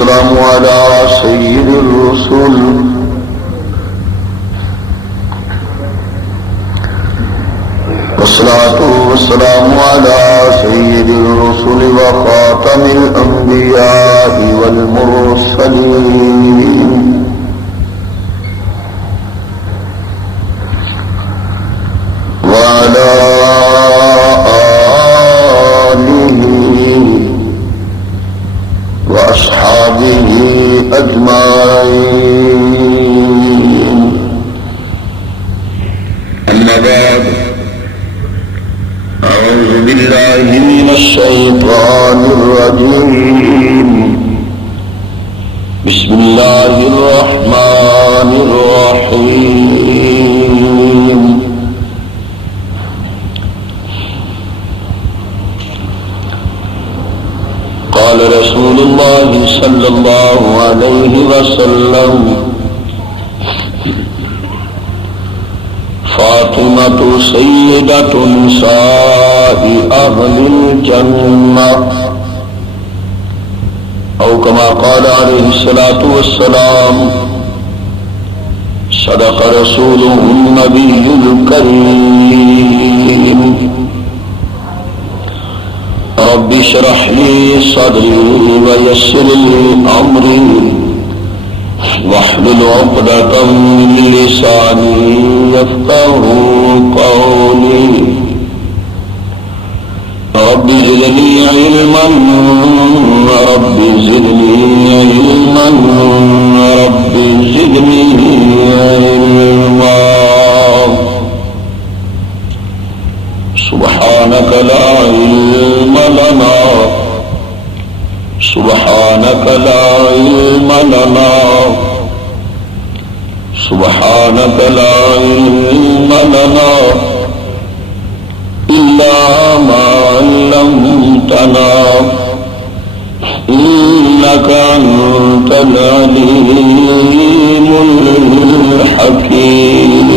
والسلام على سيد الرسل والصلاة والسلام على سيد الرسل وخاتم الأنبياء والمرسلين وعلى آله وأصحابه أجمعين. أما بعد، أعوذ بالله من الشيطان الرجيم. بسم الله الرحمن الرحيم. قال رسول الله صلى الله عليه وسلم: فاطمة سيدة نساء أهل الجنة، أو كما قال عليه الصلاة والسلام. صدق رسوله النبي الكريم. رب اشرح لي صدري ويسر لي أمري واحلل عقدة من لساني يفقهوا قولي. رب زدني علما رب زدني علما رب زدني علما. سبحانك لا علم لنا سبحانك لا علم لنا سبحانك لا علم لنا إلا ما علمتنا إنك أنت العليم الحكيم.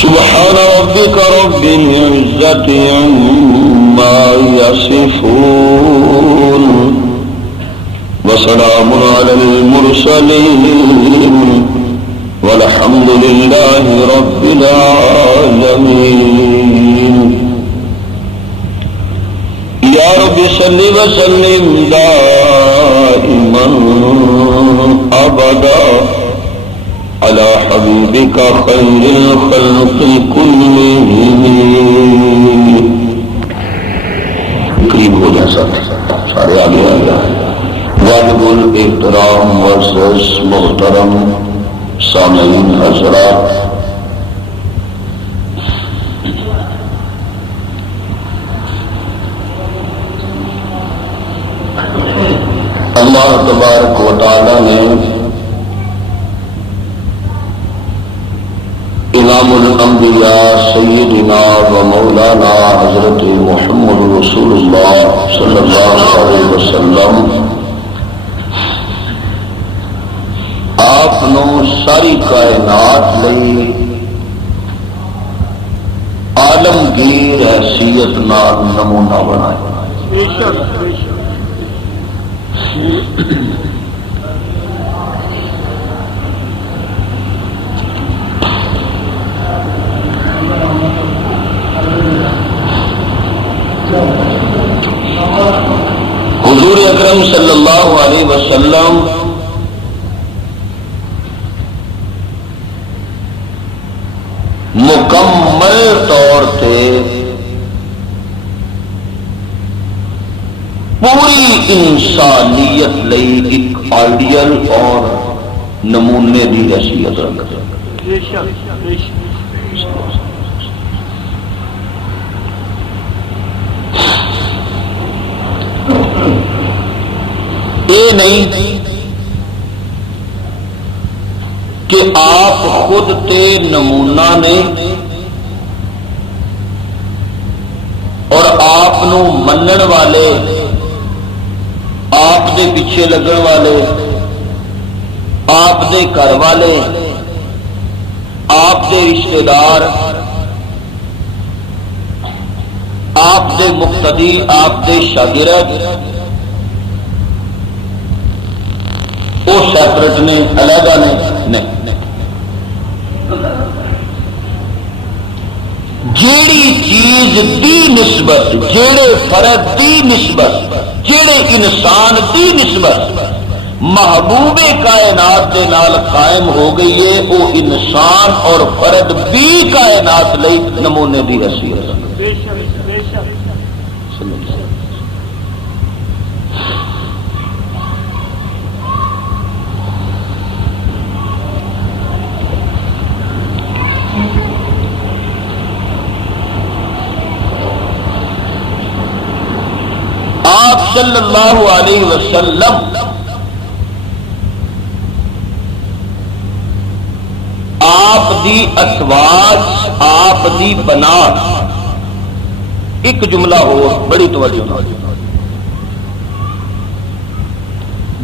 سبحان ربك رب العزة عما يصفون وسلام على المرسلين والحمد لله رب العالمين. يا رب صل وسلم دائما أبدا على حبيبك خير الخلق كلهم. قریب ہو جائیں سارے آگے آ جائیں. واجب الاحترام ورسس محترم سامعین حضرات، اللہ تبارک و تعالی نے امام الانبیاء سیدنا و مولانا حضرت محمد رسول اللہ صلی اللہ علیہ وسلم آپ ساری کائنات لئی عالمگیر حیثیت نال نمونہ بنایا. حضور اکرم صلی اللہ علیہ وسلم مکمل طور سے پوری انسانیت لئی ایک آئیڈیل اور نمونے کی حیثیت رکھتے ہیں. یہ نہیں کہ آپ خود تے نمونہ نے اور آپ منن والے، آپ دے پیچھے لگن والے، آپ دے گھر والے، آپ دے رشتے دار آپ دے مقتدی آپ دے شاگرد وہ سیپریٹ نے علیحدہ نے نہیں جیڑی چیز دی نسبت جیڑے فرد دی نسبت جیڑے انسان دی نسبت محبوب کائنات کے نال قائم ہو گئی ہے وہ انسان اور فرد بھی کائنات لئی نمونے دی حیثیت آپ صلی اللہ علیہ وسلم آپ دی ازواج آپ دی بنات ایک جملہ ہو بڑی توجہ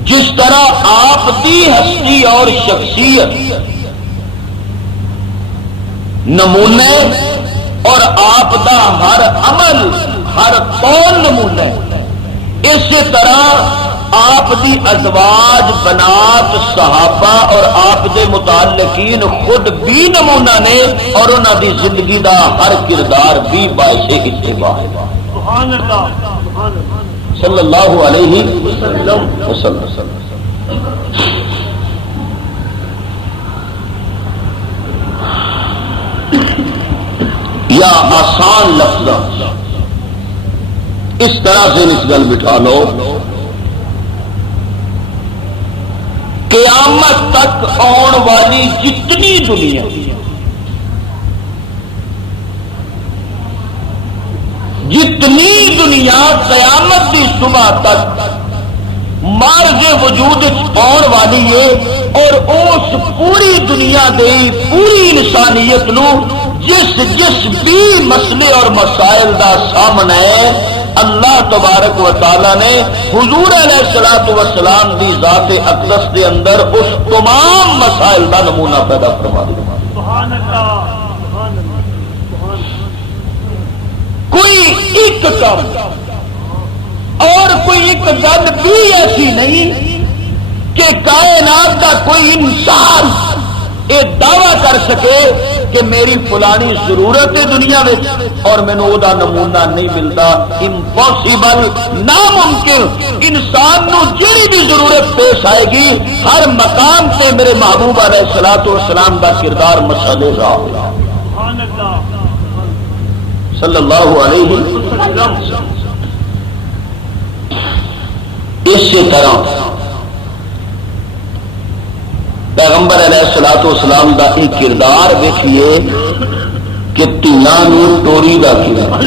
جس طرح آپ دی ہستی اور شخصیت نمونے اور آپ دا ہر عمل ہر قول نمونے اسی طرح آپ دی ازواج بنات صحابہ اور آپ دے متعلقین خود بھی نمونہ نے اور انہاں دی زندگی دا ہر کردار بھی باعث اتباع ہے صلی اللہ علیہ وسلم یا آسان لفظ اس طرح سے اس گل بٹھا لو قیامت تک آن والی جتنی دنیا قیامت کی صبح تک مارج وجود آن والی ہے اور اس پوری دنیا دی پوری انسانیت نو جس بھی مسئلے اور مسائل دا سامنا ہے اللہ تبارک و تعالی نے حضور علیہ الصلوۃ والسلام دی ذات اقدس کے اندر اس تمام مسائل کا نمونہ پیدا فرما دیا سبحان اللہ کوئی ایک کام اور کوئی ایک گل بھی ایسی نہیں کہ کائنات کا کوئی انسان یہ دعویٰ کر سکے کہ میری فلانی ضرورت ہے دنیا میں اور مینوں وہ نمونہ نہیں ملتا امپاسبل ناممکن انسان نو جڑی بھی ضرورت پیش آئے گی ہر مقام سے میرے محبوب علیہ الصلوۃ والسلام کا کردار مسئلے گا صلی اللہ علیہ وسلم اسی طرح پیغمبر علیہ الصلوۃ والسلام دا ایک کردار دیکھیے کہ تیاں نو ٹوری دا کردار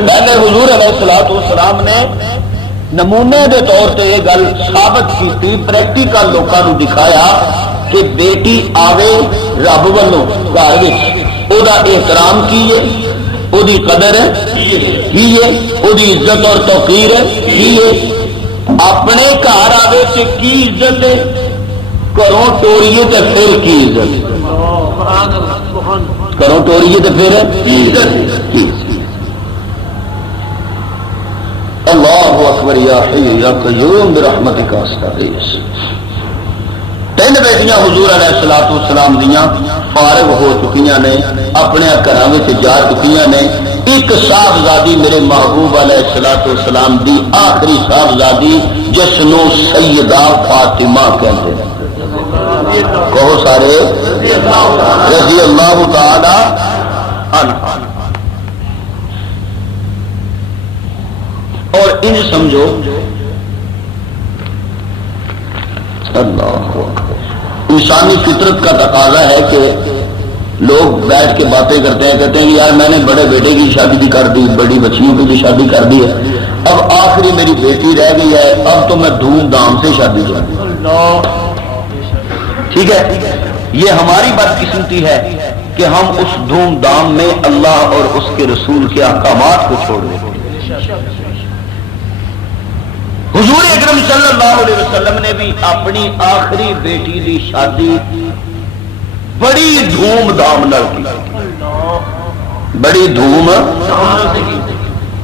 پہلے حضور علیہ الصلوۃ والسلام نے نمونے دے طور پہ یہ گل ثابت کی پریکٹیکل لوگوں کو دکھایا کہ بیٹی آوے رب والوں گھر وہ احترام کیے وہ قدر کیے وہ عزت اور توقیر کیے اپنے گھر آوے تے کی عزت ہے گھروں ٹوریے تے پھر کی عزت گھروں ٹوریے تے پھر عزت اللہ اکبر یا حی یا قیوم برحمتک استغیث تین بیٹیاں حضور علیہ الصلوۃ والسلام دیاں فارغ ہو چکیاں نے اپنے گھراں وچ جا چکیاں نے ایک صاحبزادی میرے محبوب علیہ الصلوۃ والسلام دی آخری صاحبزادی جس نو سیدہ فاطمہ کہتے ہیں کہو سارے رضی اللہ تعالی عنہا اور ان سمجھو اللہ انسانی فطرت کا تقاضا ہے کہ لوگ بیٹھ کے باتیں کرتے ہیں کہتے ہیں کہ یار میں نے بڑے بیٹے کی شادی بھی کر دی بڑی بچیوں کی بھی شادی کر دی ہے اب آخری میری بیٹی رہ گئی ہے اب تو میں دھوم دھام سے شادی کروں ٹھیک ہے یہ ہماری بدقسمتی ہے کہ ہم اس دھوم دھام میں اللہ اور اس کے رسول کے احکامات کو چھوڑ دیتے ہیں حضور اکرم صلی اللہ علیہ وسلم نے بھی اپنی آخری بیٹی کی شادی بڑی دھوم دھام کی، بڑی دھوم،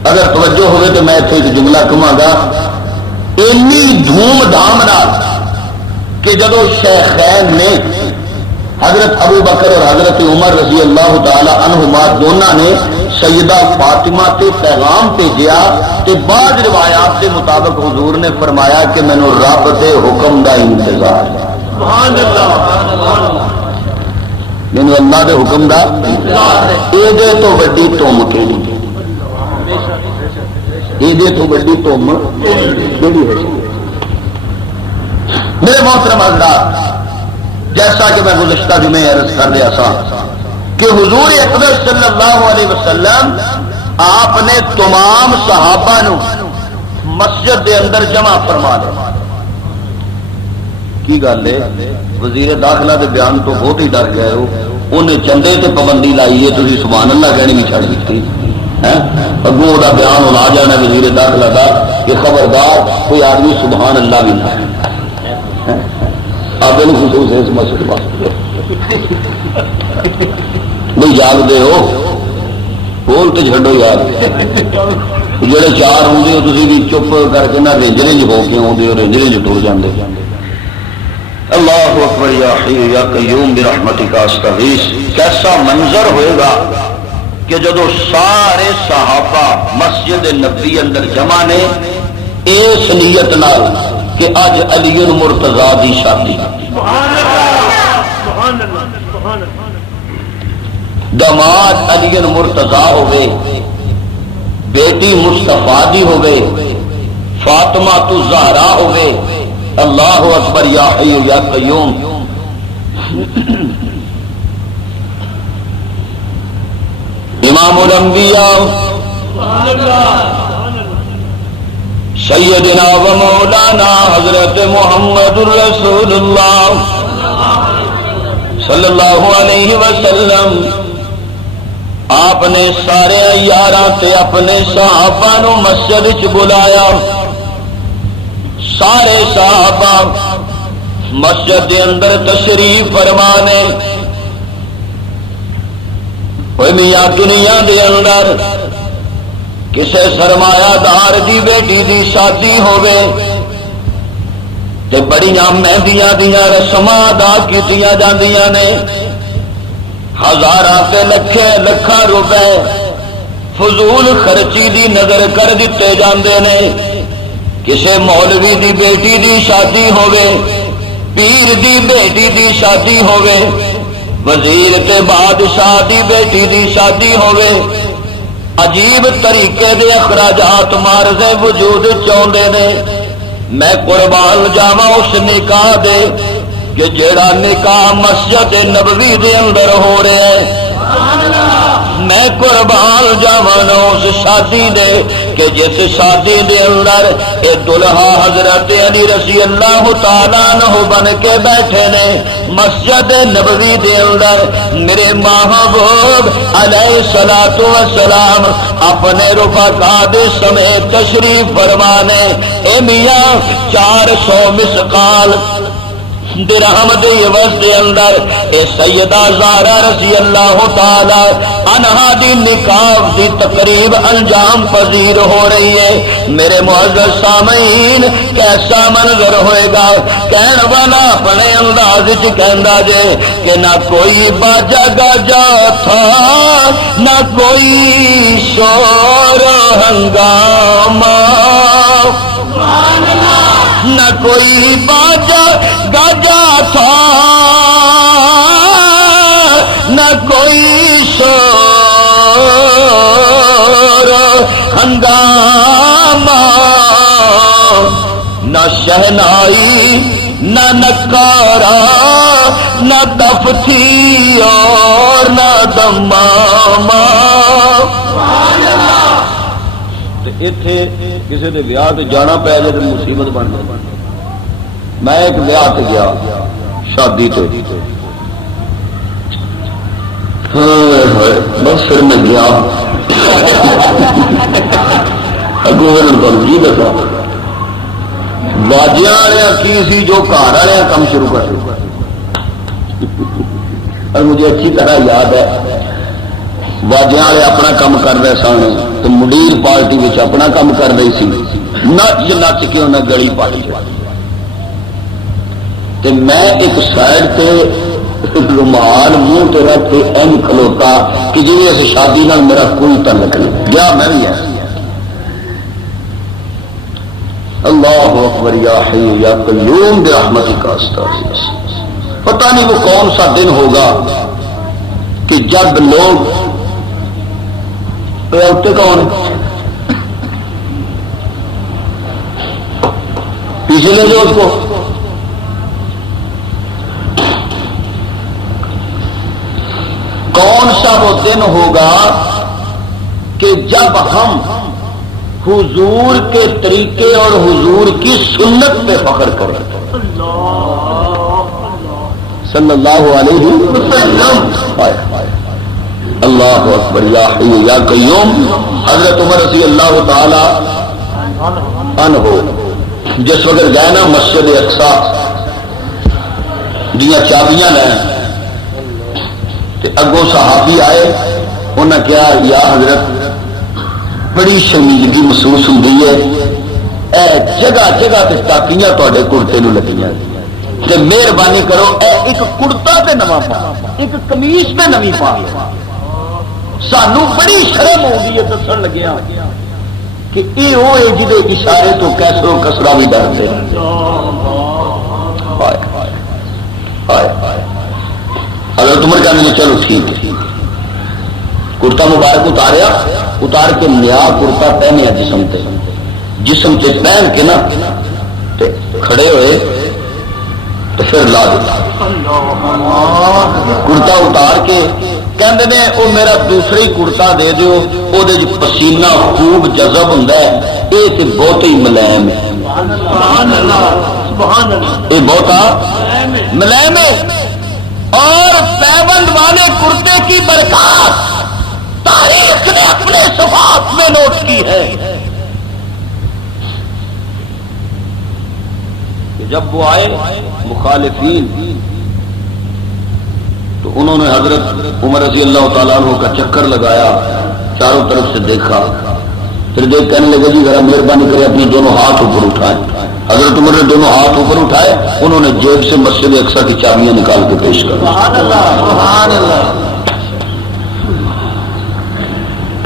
اگر توجہ ہوئے تو میں ایک جملہ کہاں گا، اینی دھوم دھام کہ جدو شیخین نے حضرت ابو بکر اور حضرت عمر رضی اللہ تعالی عنہما دونوں نے سیدہ فاطمہ تے پیغام بھیجا تے بعض روایات کے مطابق حضور نے فرمایا کہ مینوں رب دے حکم دا انتظار ہے، مینوں اللہ دے حکم دا یہ تو وڈی تم کیڑی، یہ تو وڈی تم کیڑی ہے؟ میرے محترم حضرات، جیسا کہ میں گزشتہ جمعے عرض کر رہا تھا کہ حضور اقدس صلی اللہ علیہ وسلم آپ نے تمام صحابہ نو مسجد دے اندر جمع فرما دیا۔ کی گل ہے، وزیر داخلہ دے بیان تو بہت ہی ڈر گئے ہو، انہیں چندے تے پابندی لائی ہے، تھی سبحان اللہ کہنی بھی چھڑ دیتی، اگوں وہ بیان ہونا جانا وزیر داخلہ کا کہ خبردار کوئی آدمی سبحان اللہ بھی نہ آپ خصوص اس مسجد واسطے بھائی جاگتے ہو بول تو چڈو یار، جڑے چار آدھے ہو تھی بھی چپ کر کے نہ رینجرے ہو کے آدھے ہو، رینجرے ٹر جاندے۔ اللہ اکبر یا حی یا قیوم برحمتک استغیث۔ کیسا منظر ہوئے گا کہ جدو سارے صحابہ مسجد نبی اندر جمع نے اس نیت نال کہ اج علی المرتضیٰ دی شادی، داماد علی المرتضیٰ ہوئے، بیٹی مصطفیٰ دی ہوئے، فاطمہ تو زہرا ہوئے۔ اللہ اکبر یا حی یا قیوم۔ امام الانبیاء سیدنا و مولانا حضرت محمد الرسول اللہ صلی اللہ علیہ وسلم آپ نے سارے یاراں تے اپنے صحابہ نو مسجد وچ بلایا۔ سارے صحابہ مسجد دے اندر تشریف فرمانے، کوئی میاں دنیا دے اندر کسے سرمایہ دار دی بیٹی دی شادی ہوئے تے بڑیاں مہندیاں دیاں رسماں ادا کیتیاں جاندیاں نے، ہزاراں تے لکھاں روپے فضول خرچی دی نظر کر دیتے جاندے نے۔ کسے مولوی دی بیٹی دی شادی ہوئے، پیر دی بیٹی دی شادی ہوئے، وزیر تے بادشاہ دی بیٹی دی شادی ہوئے، عجیب طریقے دے اخراجات مارزے وجود چاہتے نے۔ میں قربان جاواں اس نکاح دے کہ جیڑا نکاح مسجد نبوی دے اندر ہو رہا ہے، میں قربان جاواں اس شادی دے کہ جس شادی دے اندر اے دلہا حضرت علی رضی اللہ تعالیٰ عنہ بن کے بیٹھے نے مسجد نبوی دے اندر۔ میرے محبوب علیہ الصلوۃ والسلام اپنے رفقا دے سمیت تشریف فرمانے۔ اے میاں 400 مسقال درہم دے عوض دے اندر اے سیدہ زہرا رضی اللہ تعالی عنہا دی نکاح دی تقریب انجام پذیر ہو رہی ہے۔ میرے معزز سامعین، کیسا منظر ہوئے گا؟ کہن والا اپنے انداز وچ کہندا جے کہ نہ کوئی باجا گاجا تھا، نہ کوئی شور ہنگامہ، نہ کوئی باجا گاجا تھا، نہ کوئی شور ہنگامہ، نہ شہنائی نہ نکارا، نہ دف تھی اور نہ دمامہ۔ اتنے کسی نے ویاہ تے جانا پی جائے تو مصیبت بن جائے۔ میں ایک ویاہ تے گیا، شادی تے، بس پھر میں گیا اگوں جی دسا واجیاں والے کی سی جو گھر والے کام شروع کر اور مجھے اچھی طرح یاد ہے واجیاں والے اپنا کام کر رہے سن تو مڈیر پارٹی میں اپنا کام کر رہی سی نچ نچ کے انہیں گلی پائی تے میں ایک سائڈ تے رومال منہ تے رکھ کے این کھلوتا کہ جی اس شادی نال میرا کوئی تعلق نہیں گیا میں بھی ہے اللہ اکبر یا حی یا قیوم برحمتک استغیث پتہ نہیں وہ کون سا دن ہوگا کہ جب لوگ کون پیچھے لے جاؤ اس کو کون سا وہ دن ہوگا کہ جب ہم حضور کے طریقے اور حضور کی سنت پہ فخر کریں صلی اللہ علیہ وسلم اللہ اکبر یا حی یا قیوم حضرت عمر رضی اللہ تعالی عنہ جس وقت گئے نا مسجد اقصی دیا چابیاں لین اگوں صحابی آئے انہوں نے کہا یا حضرت بڑی شرمندگی محسوس ہوتی ہے اے جگہ جگہ تے تاکیاں تے کرتے نو لگیاں تے مہربانی کرو اے ایک کرتا تے نواں پا ایک قمیص تے نویں پا سانو بڑی شرم ہوتی ہے دسن لگیا کہ یہ وہ ہے جہے اشارے تو کیسروں کسرا بھی ڈرتے حضرت عمر کہنے نے چلو ٹھیک ہے کرتا مبارک اتاریا اتار کے نیا کرتا پہنیا جسم سے پہن کے نا کھڑے ہوئے تو پھر لا دیا کرتا اتار کے کہندے نے وہ میرا دوسرا ہی کرتا دے دیو وہ پسینہ خوب جذب ہوں یہ تو بہت ہی ملائم ہے یہ بہت ملائم ہے اور پیبند والے کرتے کی برکات تاریخ نے اپنے صفحات میں نوٹ کی ہے کہ جب وہ آئے مخالفین تو انہوں نے حضرت عمر رضی اللہ تعالیٰ عنہ کا چکر لگایا چاروں طرف سے دیکھا پھر دیکھ کہنے لگے جی ذرا مہربانی کرے اپنے دونوں ہاتھ اوپر اٹھائیں حضرت عمر نے دونوں ہاتھ اوپر اٹھائے انہوں نے جیب سے مسجد اقصی کی چابیاں نکال کے پیش کر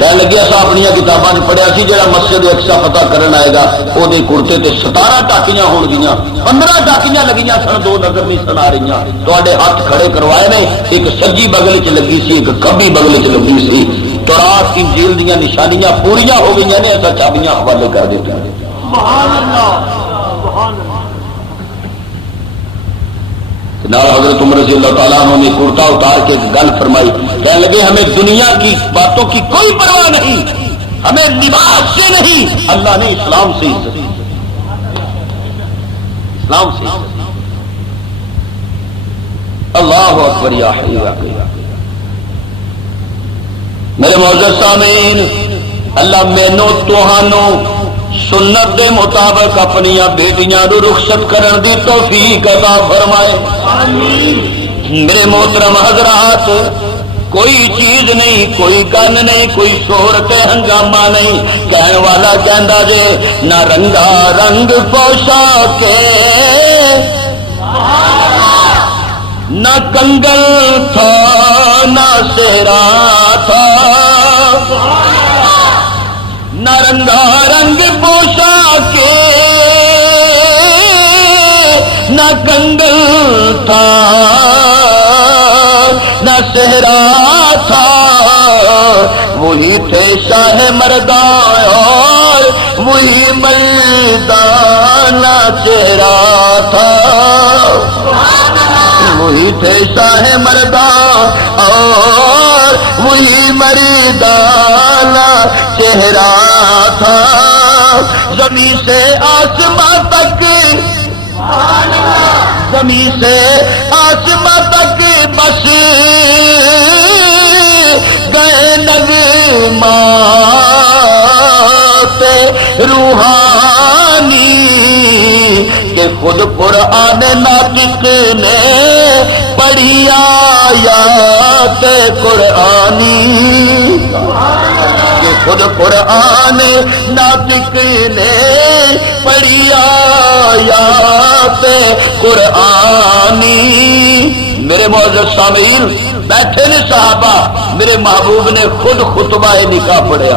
کہنے لگے ایسا اپنی کتاباں پڑھیا سی جہاں مسجد اقصی فتح کرن آئے گا وہ کرتے تے 17 ٹاکیاں ہون گیاں 15 ٹاکیاں لگیاں سن 2 نظر نہیں سن آ رہی تے ہاتھ کھڑے کروائے نے ایک سجی بغل چ لگی سی ایک کبھی بغل چ لگی سی تورات انجیل دیاں نشانیاں پوریاں ہو گئی نے ایسا چابیاں حوالے کر دیتے ہیں سبحان اللہ حضرت عمر رضی اللہ تعالیٰ عنہ نے کرتا اتار کے گل فرمائی کہنے لگے ہمیں دنیا کی باتوں کی کوئی پرواہ نہیں ہمیں لباس سے نہیں اللہ نے اسلام سے اسلام سے اللہ اکبر یا حی یا قیوم میرے معزز سامعین اللہ مینوں تہانوں سنت دے مطابق اپنی بیٹیاں نو رخصت کرن دی توفیق عطا فرمائے میرے محترم حضرات کوئی چیز نہیں کوئی گن نہیں کوئی شور تے ہنگامہ نہیں کہن والا کہندا جے نہ رنگا رنگ پوشاکے نہ کنگل تھا نہ سہرا تھا نہ رنگا رنگ پوشاکے نہ کنگل تھا نہ صحرا تھا وہی تھے شاہ مردان اور وہی مردانہ چہرہ تھا وہی تھے شاہ مردان اور وہی مردانہ چہرہ تھا زمین سے آسمان تک زمین سے آسمان تک بس گئے نغمات روحانی کہ خود قرآن ناطق نے پڑھی آیات قرآنی، یہ خود قرآن ناطق نے پڑھی آیات قرآنی۔ میرے معزز سامعین بیٹھے نے صحابہ، میرے محبوب نے خود خطبہ نکاح پڑھیا۔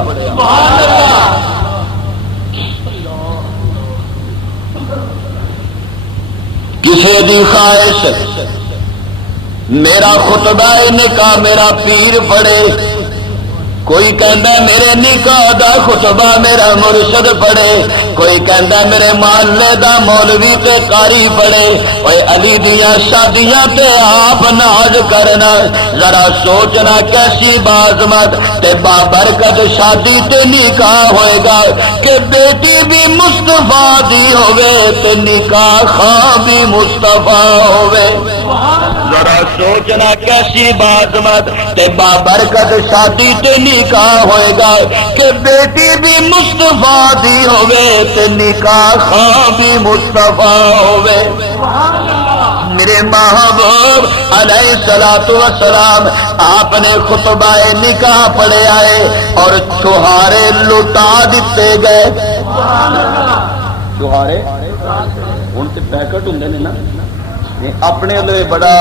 کسی دی خواہش میرا خطبہ نکاح میرا پیر پڑھے، کوئی کہندا میرے نکاح دا خطبہ میرا مرشد پڑھے، کوئی کہندا میرے محلے دا مولوی تے قاری پڑھے۔ اوے علی دیاں شادیاں تے آپ ناز کرنا، ذرا سوچنا کیسی بازمت تے بابرکت شادی تے نکاح ہوئے گا کہ بیٹی بھی مصطفیٰ دی ہوئے تے نکاح خواہ بھی مصطفیٰ ہوئے۔ ذرا سوچنا کیسی بازمت تے بابرکت شادی تے نکاح ہوئے گا کہ بیٹی بھی مصطفیٰ دی ہوئے تے نکاح خواہ بھی مصطفیٰ ہوئے۔ میرے محبوب علیہ الصلوۃ والسلام آپ نے خطبہ نکاح پڑھے آئے اور چھہارے لٹا دیتے گئے۔ چھہارے ہن تے پیکٹ ہوندے نے نا، اپنے لیے بڑا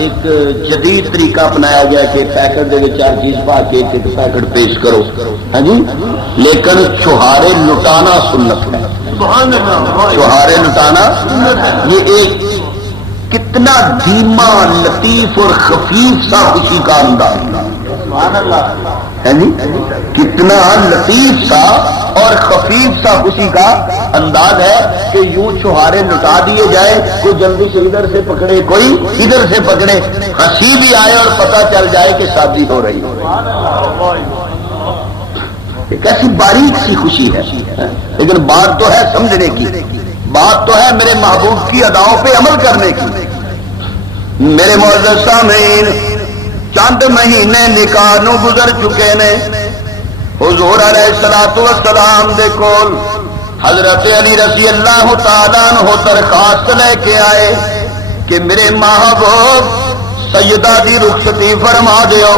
ایک جدید طریقہ اپنایا گیا کہ پیکٹ دے وچ ہر چیز پا کے ایک پیکٹ پیش کرو، ہاں جی، لیکن چھہارے لٹانا سنت ہے۔ چھہارے لٹانا یہ ایک کتنا دھیما، لطیف اور خفیف سا خوشی کا انداز ہے، کتنا لطیف سا اور خفیف سا خوشی کا انداز ہے کہ یوں چھہارے لٹا دیے جائے، کوئی جلدی سے ادھر سے پکڑے، کوئی ادھر سے پکڑے، ہنسی بھی آئے اور پتہ چل جائے کہ شادی ہو رہی ہے۔ ایک ایسی باریک سی خوشی ہے، لیکن بات تو ہے سمجھنے کی، بات تو ہے میرے محبوب کی اداؤں پہ عمل کرنے کی۔ میرے معزز سامعین، چند مہینے نکاح نو گزر چکے نے، حضور علیہ الصلوۃ والسلام دے کول حضرت علی رضی اللہ تعالیٰ عنہ درخواست لے کے آئے کہ میرے محبوب سیدہ دی رخصتی فرما دیو۔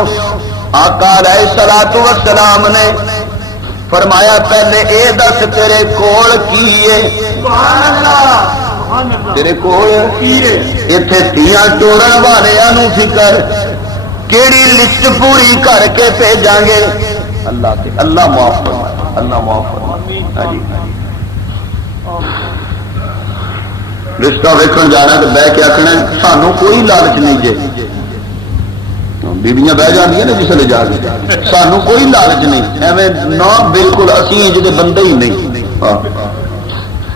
آقا علیہ الصلوۃ والسلام نے فرمایا پہلے اے دس تیرے کول کی ہے، تیرے کول ایتھے تیاں چورن والیاں نو فکر، کیڑی لسٹ پوری کر کے بھیجاں گے۔ اللہ تے اللہ معاف فرمائے، اللہ معاف فرمائے۔ رشتہ ویکھن جانا تو بہ کے آخنا سانو کوئی لالچ نہیں جے، بیبیاں بہ جاندیاں نے جسے جا کے، سانو کوئی لالچ نہیں ایویں نہ، بالکل اسی جے بندے ہی نہیں۔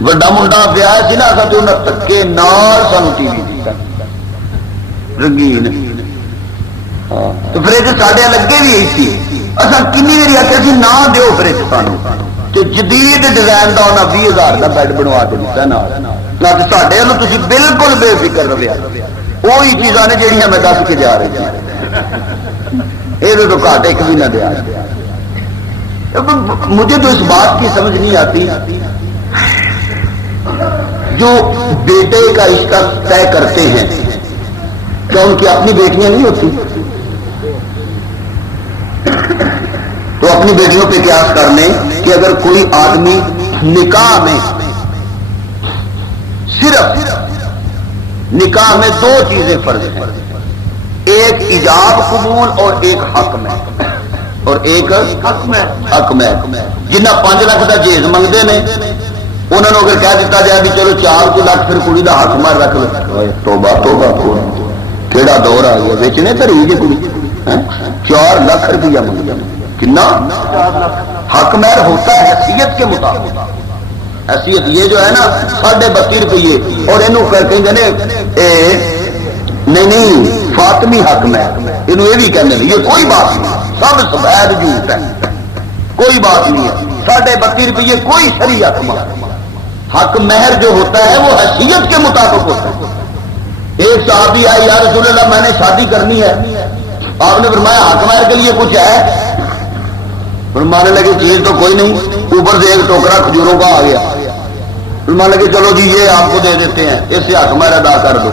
وڈا منڈا بیاہ سی نا، تو انہیں تکے نال سانو ٹی وی دیتا رنگین، تو فریج ساڈے لگے بھی یہی سی، اصل کنی میری آخر سی نہ دیو فریج سانو، کہ جدید ڈیزائن کا انہیں 20,000 کا بیڈ بنوا کے دیتا نہ ساڈے والوں تھی بالکل بے فکر رہے، وہی چیزاں نے جہاں میں دس کے جا رہی تھی، یہ تو گھٹ ایک بھی نہ دیا۔ مجھے تو اس بات کی سمجھ نہیں آتی جو بیٹے کا رشتہ طے کرتے ہیں کیا ان کی اپنی بیٹیاں نہیں ہوتی؟ تو اپنی بیٹیوں پہ قیاس کر لیں کہ اگر کوئی آدمی نکاح میں صرف نکاح میں دو چیزیں فرض ہیں، ایک ایجاب قبول اور ایک حق میں، اور ایک حق میں۔ جنہ 5 لاکھ کا جہیز منگتے ہیں انہوں نے اگر کہہ دیتا جائے بھی چلو 4 لاکھ پھر کڑی کا حق مار رکھ لو، توبہ توبہ کیڑا دور آ گیا، ویچنے تو رہی جی کڑی 4 لاکھ روپیہ منگتے ہیں، کنا حق مہر ہوتا ہے حیثیت کے مطابق، حیثیت یہ جو ہے نا 32.5 روپیے، اور نہیں فاطمی حق مہر، یہ بھی کہنے یہ کوئی بات نہیں، سب سفید جھوٹ ہے، کوئی بات نہیں ہے، 32.5 روپیے کوئی شرعی حق مہر۔ حق مہر جو ہوتا ہے وہ حیثیت کے مطابق ہوتا ہے۔ ایک صحابی آئے یا رسول اللہ میں نے شادی کرنی ہے، آپ نے فرمایا حق مہر کے لیے کچھ ہے؟ فرمانے لگے چیز تو کوئی نہیں، اوپر سے ایک ٹوکرا کھجوروں کا آ گیا، فرمانے لگے چلو جی یہ آپ کو دے دیتے ہیں، اس سے حق مہر ادا کر دو۔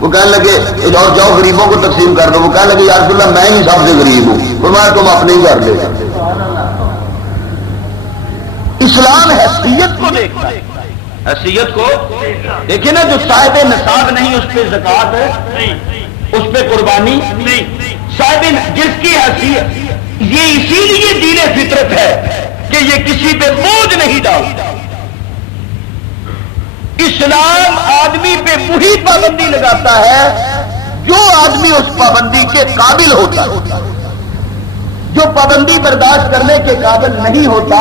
وہ کہنے لگے اور جاؤ غریبوں کو تقسیم کر دو. وہ کہنے لگے یا رسول اللہ میں ہی سب سے غریب ہوں. فرمایا تم اپنے ہی گھر لے. اسلام حیثیت کو دیکھتا ہے, حیثیت کو دیکھیں نا. جو صاحب نصاب نہیں اس پہ زکات نہیں, اس پہ قربانی نہیں. صاحب جس کی حیثیت, یہ اسی لیے دین فطرت ہے کہ یہ کسی پہ بوجھ نہیں ڈالتا. اسلام آدمی پہ وہی پابندی لگاتا ہے جو آدمی اس پابندی کے قابل ہوتا ہے. جو پابندی برداشت کرنے کے قابل نہیں ہوتا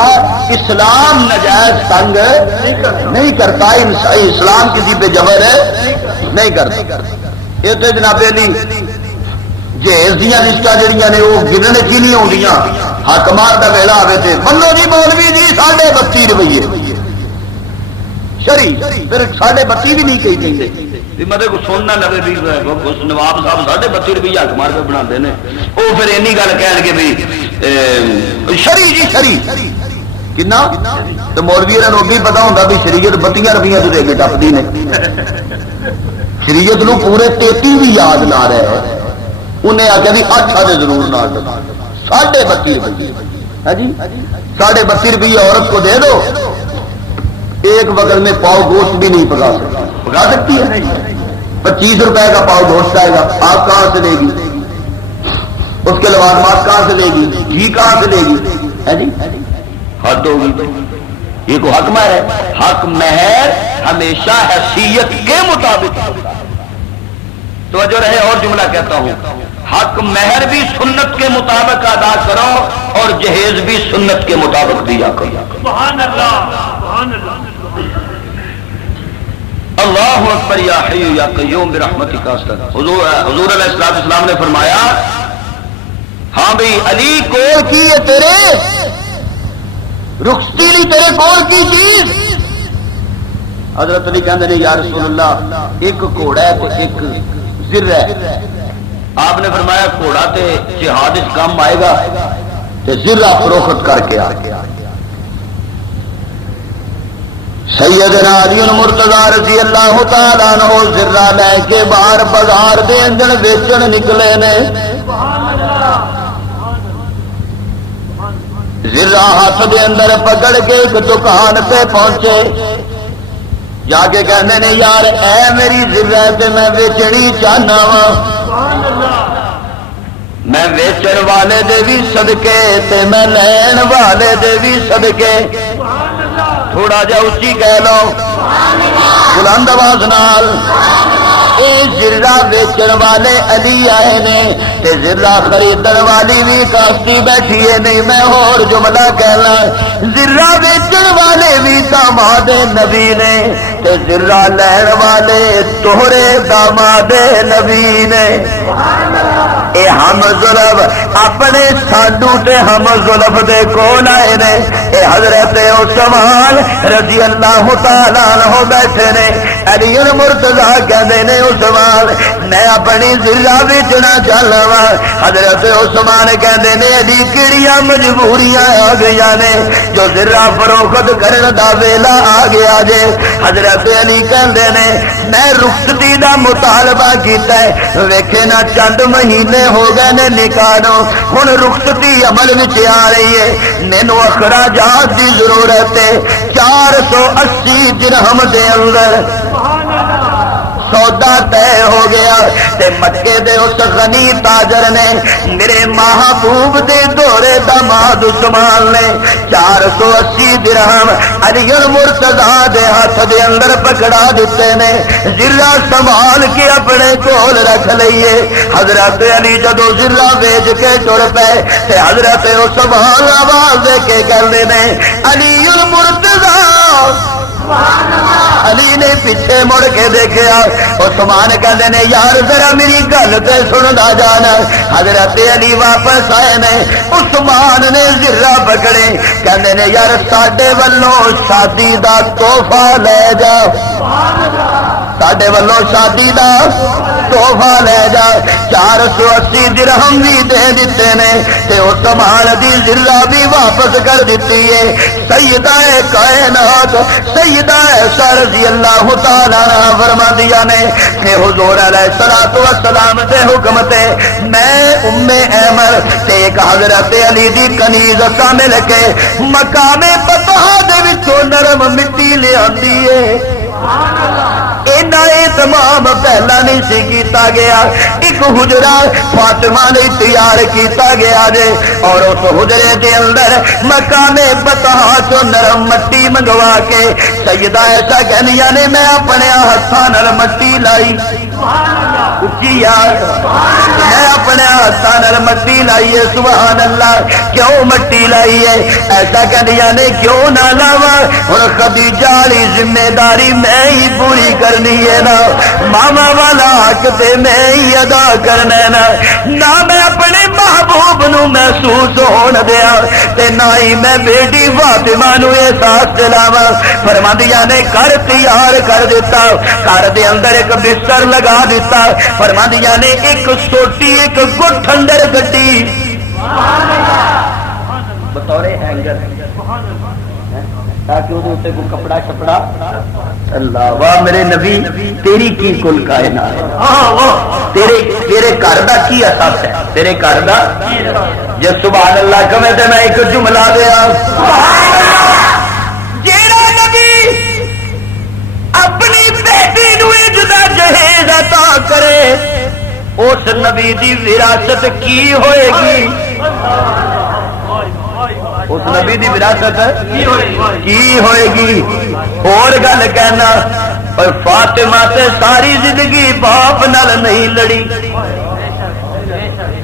اسلام ناجائز تنگ نہیں کرتا. اسلام کسی پہ جبر نہیں کرتا. یہ تو جناب علی جہیز دیا رشتہ جہاں نے وہ گننے کی نہیں آدیاں. حکمار کا ویلا آئے تھے منو جی مولوی جی 32.5 روپیے شری پھر 32.5 بھی نہیں کہی مطلب سننا لگے بھی نواب صاحب 32.5 روپیے حکمار پہ بنا دے وہ پھر اینی گل کہہ گے بھی شری جی شری کنا تو مولوی نے بھی پتا ہوتا بھی شریعت 32 روپیے تو دے کے ٹپتی نے. شریعت نو پورے 33 بھی یاد نہ رہے. انہیں آخیا بھی 8 ضرور نہ 32.5 روپیے. ہاں جی 32.5 روپیے عورت کو دے دو, ایک وقت میں پاؤ گوشت بھی نہیں پکا سکتی ہے. 25 روپے کا پاؤ گوشت آئے گا, آپ کہاں سے لے گی؟ اس کے لوازمات کہاں سے لے گی؟ گھی کہاں سے لے گی؟ ہے جی حد ہوگی. یہ کو حق مہر ہے. حق مہر ہمیشہ حیثیت کے مطابق. توجہ رہے, اور جملہ کہتا ہوں, حق مہر بھی سنت کے مطابق ادا کرو اور جہیز بھی سنت کے مطابق دیا کرو. سبحان اللہ, سبحان اللہ. اللہ اکبر. یا حی یا قیوم برحمتک استغیث. حضور علیہ السلام نے فرمایا ہاں بھائی علی کول کی ہے تیرے رخصتی لی تیرے کول کی چیز. حضرت علی کہتے ہیں یا رسول اللہ ایک گھوڑا ہے تو ایک زر ہے. آپ نے فرمایا گھوڑا تے جہاد اس کام آئے گا تے زرہ فروخت کر کے آ گیا. سیدنا علی مرتضی رضی اللہ تعالی عنہ زرہ لے کے باہر بازار دے اندر ویچن نکلے نے. زرہ ہاتھ دے اندر پکڑ کے ایک دکان پہ پہنچے. جا کے کہنے نے یار اے میری زرہ تے میں ویچنی چاہنا وا, میں ویچن والے دے بھی صدقے تے میں لین والے دے بھی صدقے. تھوڑا جا اچھی کہہ لو بلند آواز نال. اے زرہ ویچن والے علی آئے نے تے زرہ خریدن والی بھی کاشتی بیٹھی ہے. نہیں میں اور جملہ کہنا, زرہ ویچن والے بھی داماد نبی نے تے زرہ لین والے توہرے داماد نبی نے. اے ہم ظلم اپنے سانڈو تے ہم ظلم دے کون آئے نے. اے حضرت عثمان رضی اللہ تعالیٰ عنہ بیٹھے نے. علی مرتضیٰ کہتے نے عثمان میں اپنی زرہ بیچنا چاہنا وا. حضرت عثمان کہتے نے علی کیڑیاں مجبوریاں آ گئی نے جو زرہ فروخت کرن دا ویلا آ گیا جے. حضرت علی کہتے نے میں رخصتی دا مطالبہ کیتا ہے, ویکھے نہ چند مہینے ہو گئے نے نکاح نو, ہن رخصتی عمل وچ آ رہی ہے, مینوں اخراجات دی ضرورت ہے. 480 درہم دے اندر سودا طے ہو گیا تے مکے دے اس غنی تاجر نے میرے محبوب دے دورے داماد عثمان نے 480 درہم علی مرتضیٰ دے ہاتھ دے اندر پکڑا دیتے نے. زرہ سنبھال کے اپنے کول رکھ لئیے. حضرت علی جدو زرہ بیچ کے ٹر پے تے حضرت عثمان آواز دے کے کہندے نے علی مرتضیٰ. علی نے پیچھے مڑ کے دیکھا. عثمان کہتے نے یار ذرا میری گل تے سندا جانا. حضرت علی واپس آئے نے, عثمان نے زرہ پکڑے, کہتے نے یار ساڈے والوں شادی دا تحفہ لے جا. ساڈے والوں شادی دا تحفہ لے جا 480 درہم بھی دے دیتے نے تے اس مال دی ذرہ بھی واپس کر دیتی ہے سیدہ کائنات سیدہ عائشہ رضی اللہ تعالی عنہا فرماندیاں نے کہ حضور علیہ الصلوۃ والسلام دے حکم تے میں ام ایمر تے ایک حضرت علی دی کنیز اساں مل کے مقام بطحا دے وچوں نرم مٹی لے آندی ہے تمام پہلا نہیں سی کیتا گیا ایک حجرہ فاطمہ نے تیار کیتا گیا جے اور اس حجرے دے اندر مقام بطحا چو نرم مٹی منگوا کے سیدہ عائشہ کہنیاں نے میں اپنے ہاتھاں نال مٹی لائی اچھی یار میں اپنے ہاتھاں نال مٹی لائی ہے سبحان اللہ کیوں مٹی لائی ہے ایسا کہنیاں نے کیوں نہ لاوا اور خدیجہ والی ذمہ داری میں ہی پوری کرنی ہے نا ماما والا حق تے میں ہی ادا کرنا ہے نہ میں اپنے محبوب نو محسوس ہون دیا تے نہ ہی میں بیٹی فاطمہ نو احساس دلاوا فرماندیاں نے کر تیار کر دیتا گھر دے اندر ایک بستر لگا دیتا فرماندیاں نے ایک سوٹی ایک گٹھ اندر گڈی بطور ہینگر تاکہ وہ کوئی کپڑا شپڑا اللہ واہ میرے نبی تیری کی کل کائنات تیرے گھر دا کی اثر ہے تیرے گھر دا جب سبحان اللہ کہے تے میں ایک جملہ دیا جیڑا نبی اپنی بیٹی نو جدا جہیز عطا کرے اس نبی دی وراثت کی ہوئے گی اس نبی دی وراثت کی ہوئے گی اور گل کہنا اور فاطمہ تے ساری زندگی باپ نال نہیں لڑی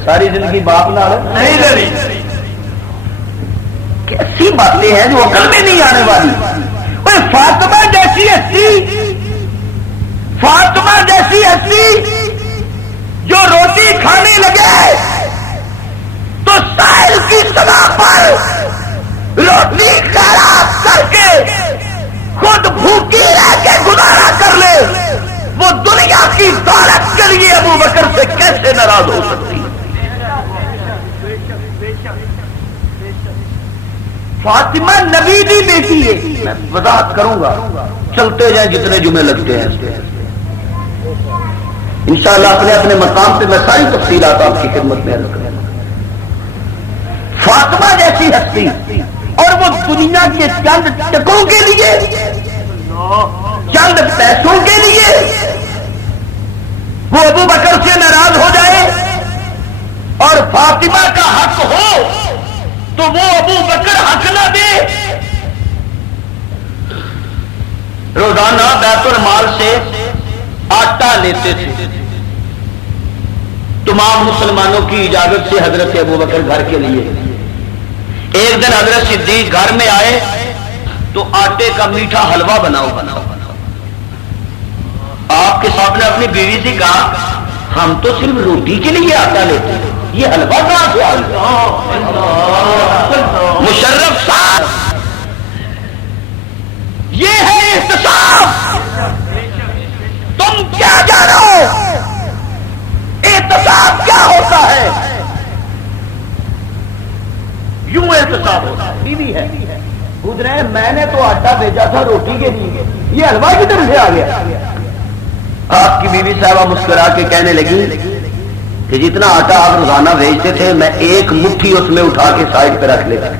ساری زندگی باپ نال نہیں لڑی کیسی باتیں ہیں جو عقل میں نہیں آنے والی اور فاطمہ جیسی ہستی فاطمہ جیسی ہستی جو روٹی کھانے لگے تو سائل کی سزا پر روٹی خراب کر کے خود بھوکی رہ کے گزارا کر لے وہ دنیا کی دولت کے لیے ابو بکر سے کیسے ناراض ہو سکتی فاطمہ نبی دی بیٹی ہے میں وضاحت کروں گا چلتے جائیں جتنے جمعے لگتے ہیں انشاءاللہ اپنے اپنے مقام پہ میں ساری تفصیلات آپ کی خدمت میں عرض کروں گا فاطمہ جیسی ہستی اور وہ دنیا کے چند ٹکوں کے لیے چند پیسوں کے لیے وہ ابو بکر سے ناراض ہو جائے اور فاطمہ کا حق ہو تو وہ ابو بکر حق نہ دے روزانہ بیت المال سے آٹا لیتے تھے تمام مسلمانوں کی اجازت سے حضرت ابو بکر گھر کے لیے ایک دن حضرت صدیق گھر میں آئے تو آٹے کا میٹھا حلوہ بناؤ آپ کے سامنے اپنی بیوی سے کہا ہم تو صرف روٹی کے لیے آٹا لیتے ہیں یہ حلوہ کہاں سے مشرف صاحب یہ ہے احتساب تم کیا جانو احتساب کیا ہوتا ہے یوں احتساب ہوتا ہے بیوی ہے پوچھ رہے ہیں میں نے تو آٹا بھیجا تھا روٹی کے لیے یہ حلوہ کدھر سے آ گیا آپ کی بیوی صاحبہ مسکرا کے کہنے لگی کہ جتنا آٹا آپ روزانہ بھیجتے تھے میں ایک مٹھی اس میں اٹھا کے سائڈ پہ رکھ لیتا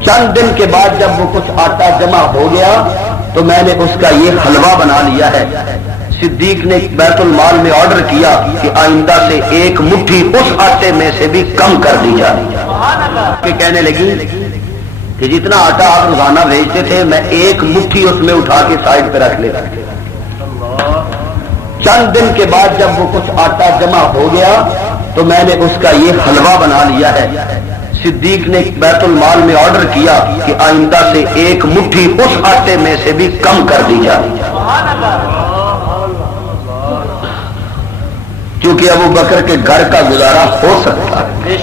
چند دن کے بعد جب وہ کچھ آٹا جمع ہو گیا تو میں نے اس کا یہ حلوہ بنا لیا ہے صدیق نے بیت المال میں آرڈر کیا کہ آئندہ سے ایک مٹھی اس آٹے میں سے بھی کم کر دی جائے کہ کہنے لگی کہ جتنا آٹا آپ روزانہ بھیجتے تھے میں ایک مٹھی اس میں اٹھا کے سائڈ پہ رکھ لیتا چند دن کے بعد جب وہ کچھ آٹا جمع ہو گیا تو میں نے اس کا یہ حلوہ بنا لیا ہے صدیق نے بیت المال میں آرڈر کیا کہ آئندہ سے ایک مٹھی اس آٹے میں سے بھی کم کر دی جائے کیونکہ ابو بکر کے گھر کا گزارا ہو سکتا ہے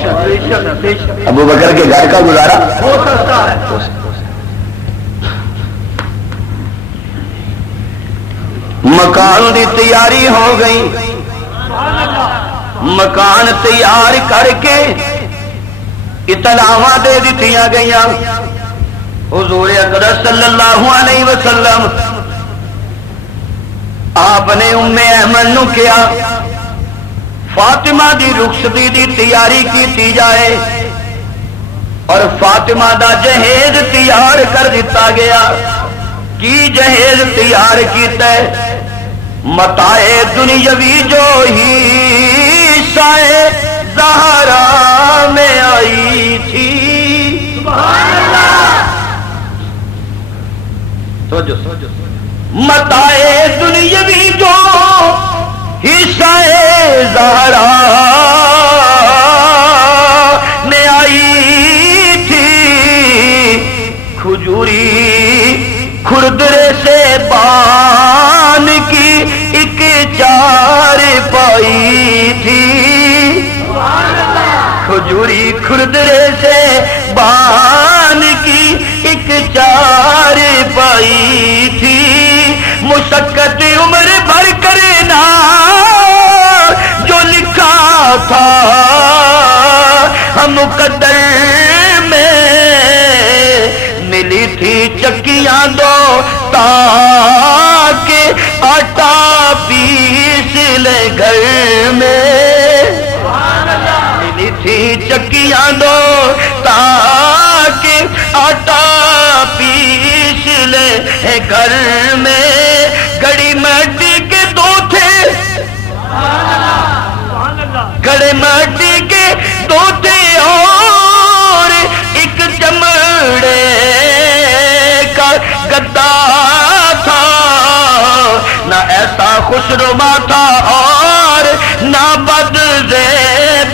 ابو بکر کے گھر کا گزارا ہو سکتا ہے مکان دی تیاری ہو گئی، مکان تیار کر کے اطلاعاں دے دتیاں گئیاں حضور اقدس صلی اللہ علیہ وسلم آپ نے ام ایمن نو کیا فاطمہ دی رخصتی دی تیاری کی جائے اور فاطمہ دا جہیز تیار کر دیتا گیا. کی جہیز تیار کیتا ہے؟ متاع دنیاوی جو ہی سائے زہرا میں آئی تھی. متاع دنیاوی جو ہی سائے زہرا میں آئی تھی. کھجوری کھردرے سے بان کی ایک چار پائی تھی. کھجوری کھردرے سے بان کی ایک چار پائی تھی. مشقت عمر بھر کرنا جو لکھا تھا ہم مقدر میں ملی تھی چکیاں دو تاکہ آٹا پیس لے گھر میں. ملی تھی چکیاں دو تاکہ آٹا پیس لے گھر میں. گڑی مٹی کے دو تھے، گڑے مٹی کے دو تھے اور ایک چمڑے کا گدا تھا. نہ ایسا خوشنما تھا اور نہ بد زیب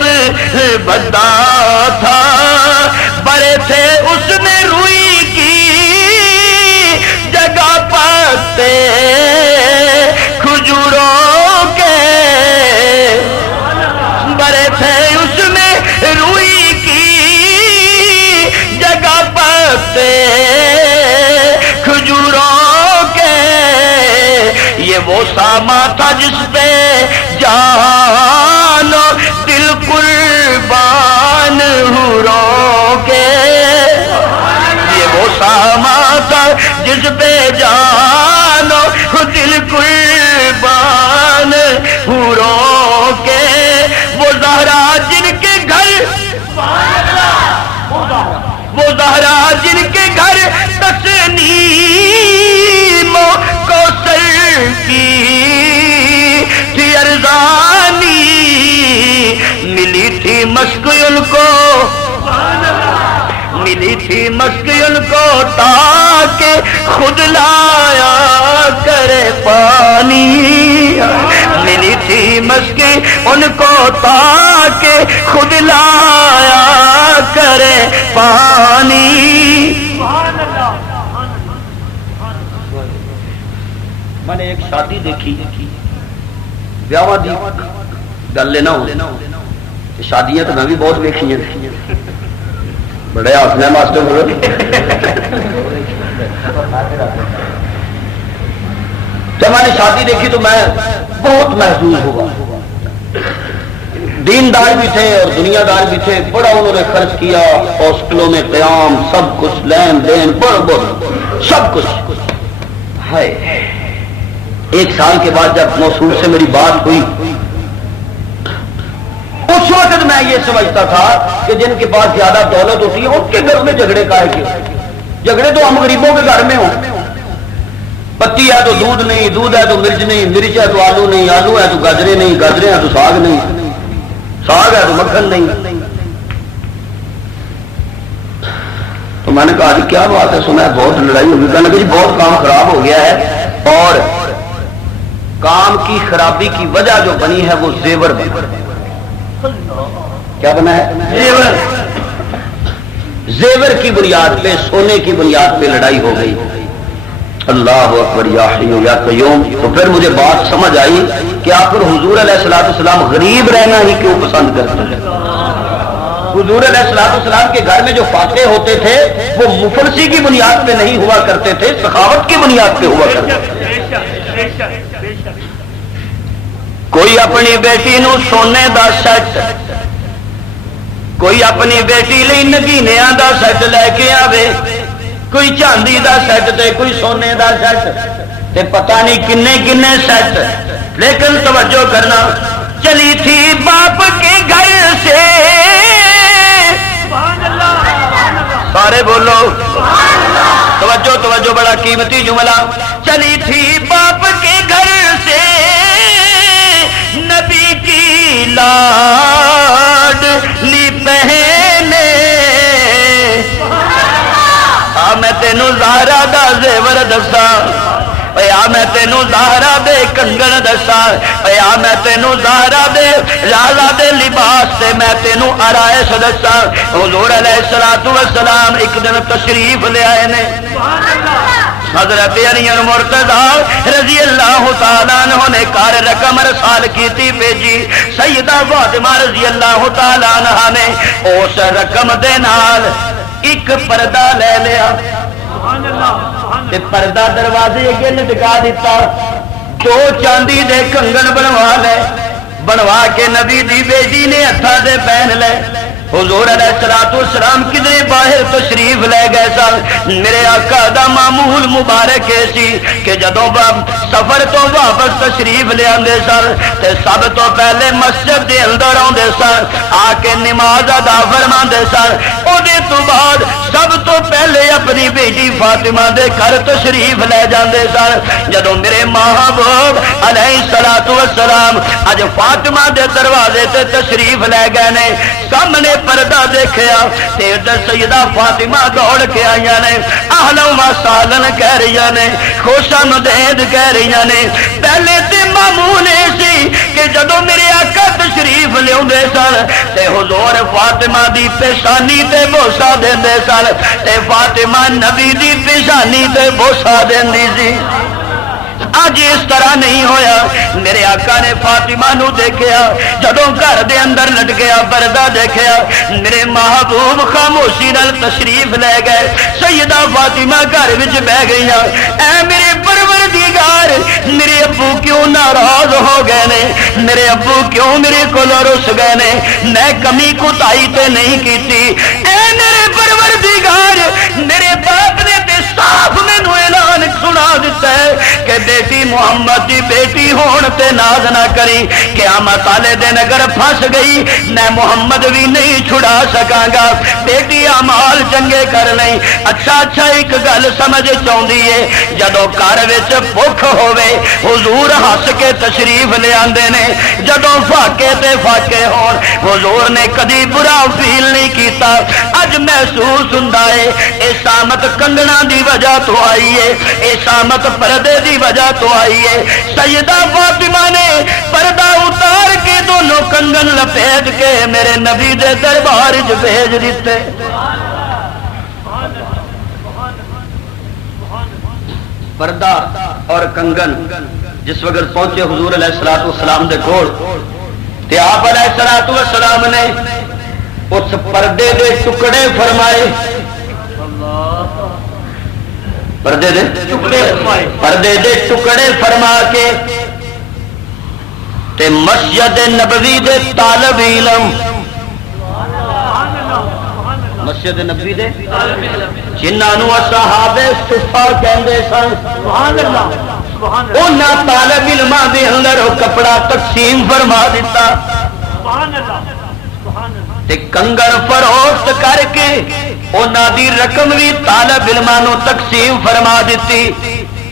بدا تھا. بڑے تھے اس نے روئی کی جگہ پتے کھجوروں کے. بڑے تھے اس نے روئی کی جگہ پتے کھجوروں کے. یہ وہ ساما تھا جس پہ جان و دل قربان حوروں کے. یہ وہ ساما تھا جس پہ جان و دل قربان حوروں کے. وہ زہرا جن کے گھر، وہ زہرا جن کے گھر تسنیم کوثر کی تھی ارزانی. ملی تھی مشق ان کو، ملی تھی مشق ان کو تاکہ خود لایا کرے پانی. ملی تھی مشق ان کو تاکہ خود لایا کرے پانی. میں نے ایک شادی دیکھی، بیاہ دی گل لینا ہو. شادیاں تو میں بھی بہت دیکھی ہیں، بڑے حوصلے ماسٹر ہوئے. جب میں نے شادی دیکھی تو میں بہت محظوظ ہوا. دیندار بھی تھے اور دنیا دار بھی تھے. بڑا انہوں نے خرچ کیا، ہاسپٹلوں میں قیام، سب کچھ لین دین بڑا سب کچھ. ہے ایک سال کے بعد جب موصول سے میری بات ہوئی، اس وقت میں یہ سمجھتا تھا کہ جن کے پاس زیادہ دولت ہوتی ہے ان کے گھر میں جھگڑے کا ہے. جھگڑے تو ہم غریبوں کے گھر میں ہوں. پتی ہے تو دودھ نہیں، دودھ ہے تو مرچ نہیں، مرچ ہے تو آلو نہیں، آلو ہے تو گاجریں نہیں، گاجریں ہیں تو ساگ نہیں، ساگ ہے تو مکھن نہیں. تو میں نے کہا جی کیا بات ہے؟ سنا ہے بہت لڑائی ہوگی. کہنے لگا جی بہت کام خراب ہو گیا ہے اور کام کی خرابی کی وجہ جو بنی ہے وہ زیور بنا. کیا بنا ہے؟ زیور. زیور کی بنیاد پہ، سونے کی بنیاد پہ لڑائی ہو گئی. اللہ اکبر یا حی یا قیوم. تو پھر مجھے بات سمجھ آئی کہ آپ حضور علیہ الصلوۃ والسلام غریب رہنا ہی کیوں پسند کرتے ہیں. حضور علیہ الصلوۃ والسلام کے گھر میں جو فاتح ہوتے تھے وہ مفلسی کی بنیاد پہ نہیں ہوا کرتے تھے، سخاوت کی بنیاد پہ ہوا کرتے تھے. کوئی اپنی بیٹی نو سونے دا سیٹ، کوئی اپنی بیٹی لئی نگینیاں دا سیٹ لے کے آوے، کوئی چاندی دا سیٹ تے کوئی سونے دا سیٹ تے پتہ نہیں کنے کنے سیٹ، لیکن توجہ کرنا، چلی تھی باپ کے گھر سے، سارے بولو توجہ توجہ، بڑا قیمتی جملہ، چلی تھی باپ کے گھر سے نبی کی لاڈلی بہنے، میں تینوں زہرا دا زیور دساں، میں تینوں زہرا دے کنگن دساں، میں تینوں زہرا دے لالہ دے لباس سے میں تینوں آرائش دساں۔ حضور علیہ الصلوۃ والسلام ایک دن تشریف لے آئے نے، حضرت علی مرتضی رضی اللہ تعالیٰ عنہ نے کار رقم ارسال کیتی بھیجی، سیدہ فاطمہ رضی اللہ تعالیٰ عنہ نے اس رقم دے نال ایک پردہ لے لیا تے پردہ دروازے اگے لٹکا دیتا، دو چاندی دے کنگن بنوا لے، بنوا کے نبی دی بیٹی نے ہتھاں دے پہن لے۔ حضور علیہ الصلوۃ والسلام کدھر باہر تشریف لے گئے سن، میرے آقا دا معمول مبارک سی کہ جدوں سفر تو واپس تشریف لے آندے سن تے سب تو پہلے مسجد دے اندر آندے سن، آ کے نماز ادا فرماندے سن، او دے تو بعد سب تو پہلے اپنی بیٹی فاطمہ دے گھر تشریف لے جاندے سن۔ جدوں میرے محبوب علیہ الصلوۃ والسلام اج فاطمہ دے دروازے تے تشریف لے گئے نے، سامنے پردہ دیکھیا تے ادھر سیدہ فاطمہ دوڑ کے آئی نے، اہلا و سہلا کہہ رہی نے، خوش آمدید کہہ رہی نے۔ پہلے تے معمول سی کہ جدوں میرے آقا تشریف لیاوندے سن تے حضور فاطمہ دی پیشانی تے بوسا دیندے سن تے فاطمہ نبی دی پیشانی تے بوسا دیندی سی۔ آج اس طرح نہیں ہویا، میرے آقا نے فاطمہ نو دیکھیا، جدوں گھر دے اندر لٹ گیا پردہ دیکھیا، میرے محبوب خاموشی نال تشریف لے گئے، سیدہ فاطمہ گھر وچ بیٹھ گئیاں، اے میرے پروردگار میرے ابو کیوں ناراض ہو گئے نے، میرے ابو کیوں میرے کول رس گئے نے، میں کمی کوتاہی تے نہیں کیتی، اے میرے پروردگار میرے باپ نے تے صاف مینوں اعلان سنا دیتا ہے کہ بیٹی محمد دی بیٹی ہون تے ناز نہ کری، قیامت والے دن اگر پھنس گئی میں محمد بھی نہیں چھڑا سکاں گا، بیٹی اعمال چنگے کر لیں۔ اچھا ایک گل سمجھ چاہندی ہے، جدوں گھر وچ بھوک ہوے حضور ہس کے تشریف لے آندے نے، جدوں فاقے تے فاقے ہون حضور نے کدی برا فیل نہیں کیتا۔ اج محسوس ہوندا ہے اسامت کنگنا دی وجہ تو آئی ہے، اسامت پردے دی وجہ تو آئی ہے۔ سیدہ فاطمہ نے پردہ اتار کے دونوں کنگن لپیٹ کے میرے نبی دے دربار وچ بھیج دیتے۔ پردہ اور کنگن جس وقت پہنچے حضور علیہ الصلوۃ والسلام دے کول تے آپ علیہ الصلوۃ والسلام نے اس پردے دے ٹکڑے فرمائے، پردے دے ٹکڑے فرما کے تے مسجد نبوی دے طالب علم، مسجد نبوی دے جنہاں نوں صحابہ صفا کہندے سن، انہاں طالب علماں دے اندر وہ کپڑا تقسیم فرما دیتا تے کنگن فروخت کر کے انہاں دی رقم بھی طالب علماں نوں تقسیم فرما دیتی۔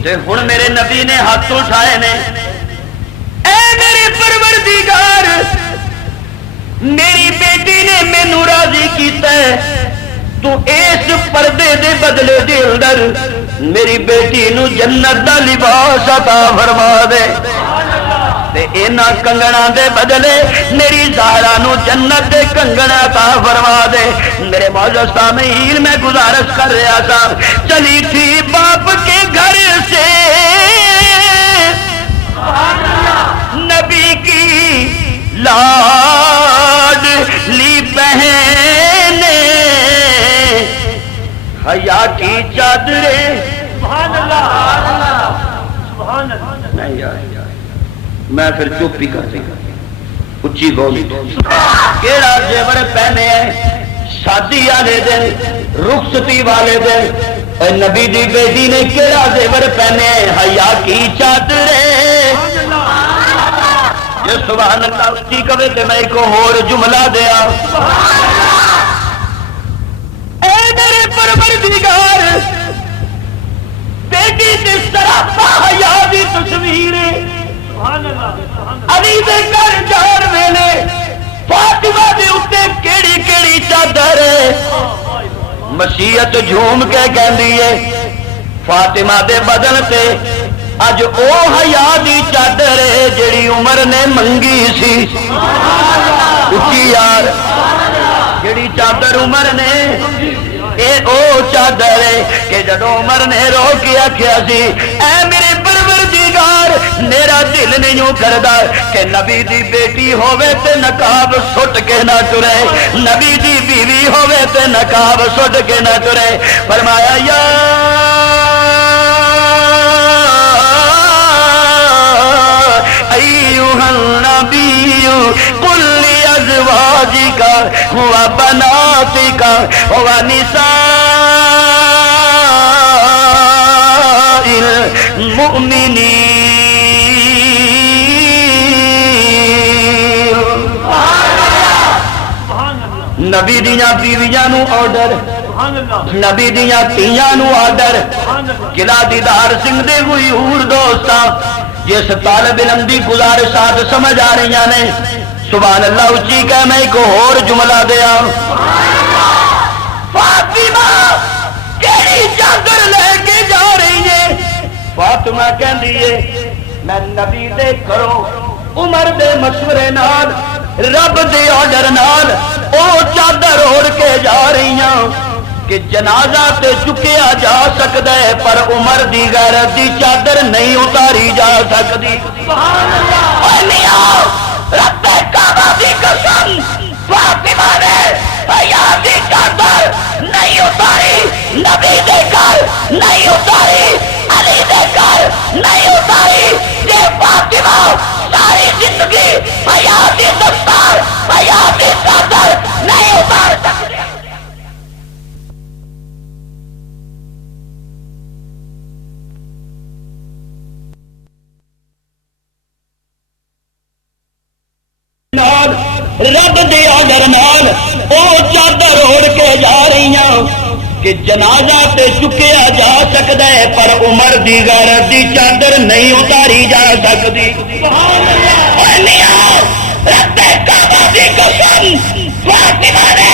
تے ہن میرے نبی نے ہاتھ اٹھائے نے، اے میرے پروردگار میری بیٹی نے مینوں راضی کیتا ہے، تو اس پردے دے بدلے دے اندر میری بیٹی نو جنت دا لباس عطا فرما دے، تے انہاں کنگنا دے بدلے میری زہرا نو جنت دے کنگن عطا فرما دے۔ میرے معزز سامعین میں گزارش کر رہا تھا، چلی تھی باپ کے گھر سے نبی کی لاڈلی بہن، حیا کی چادریں میں پھر چپ ہی کر دیا اچھی بولی کیڑا زیور پہنے شادی والے دن رخصتی والے دن نبی دی بیٹی نے کیڑا زیور پہنے حیا کی چادر جو سبحان اللہ اچھی کبے تے میں ایک اور جملہ دیا اے میرے پروردگار بیٹی کس طرح حیا دی تصویر علی دے گھر جان ویلے فاطمہ دے اوتے کیڑی کیڑی چادر مشیت جھوم کے کہندی ہے فاطمہ دے بدن تے اج او حیا دی چادر ہے جڑی عمر نے منگی سی اچھی یار جڑی چادر عمر نے اے او چادر ہے کہ جدوں عمر نے رو کے آکھیا سی اے میرے پروردگار میرا دل نہیں کردا کہ نبی دی بیٹی ہووے تے نقاب سٹ کے نہ ٹرے نبی دی بیوی ہووے تے نقاب سٹ کے نہ ٹرے فرمایا یا ایھا النبی قل لازواجک وبناتک ونساء المؤمنین نبی دیاں بیویاں نو آرڈر نبی دیاں تیاں نو آرڈر قلعہ دیدار سنگھ دے غیور دوستاں جس طالب علم دی گزارشات سمجھ آ رہی نے سبحان اللہ اچھی کہ میں ایک اور جملہ دیا فاطمہ کیڑی چادر لے کے جا رہی ہے فاطمہ کہندی ہے میں نبی دے کرو عمر دے مشورے نال رب دے آرڈر نال او چادر اوڑھ کے جا رہی ہوں کہ جنازہ تے چکیا جا سکتا ہے پر عمر دی غیرت دی چادر نہیں اتاری جا سکتی سبحان اللہ رب کعبہ دی قسم فاطمہ نے حیا دی چادر نہیں اتاری نبی دے گھر نہیں اتاری علی دے گھر نہیں اتاری یہ فاطمہ ساری زندگی حیا دی دستار حیا دی چادر نہیں اتار سکتی رب دے آڈر نال او چادر اوڑھ کے جا رہی ہوں کہ جنازہ تے چکیا جا سکتا ہے پر عمر دی غیرت دی چادر نہیں اتاری جا سکتی رب کعبہ دی قسم فاطمہ نے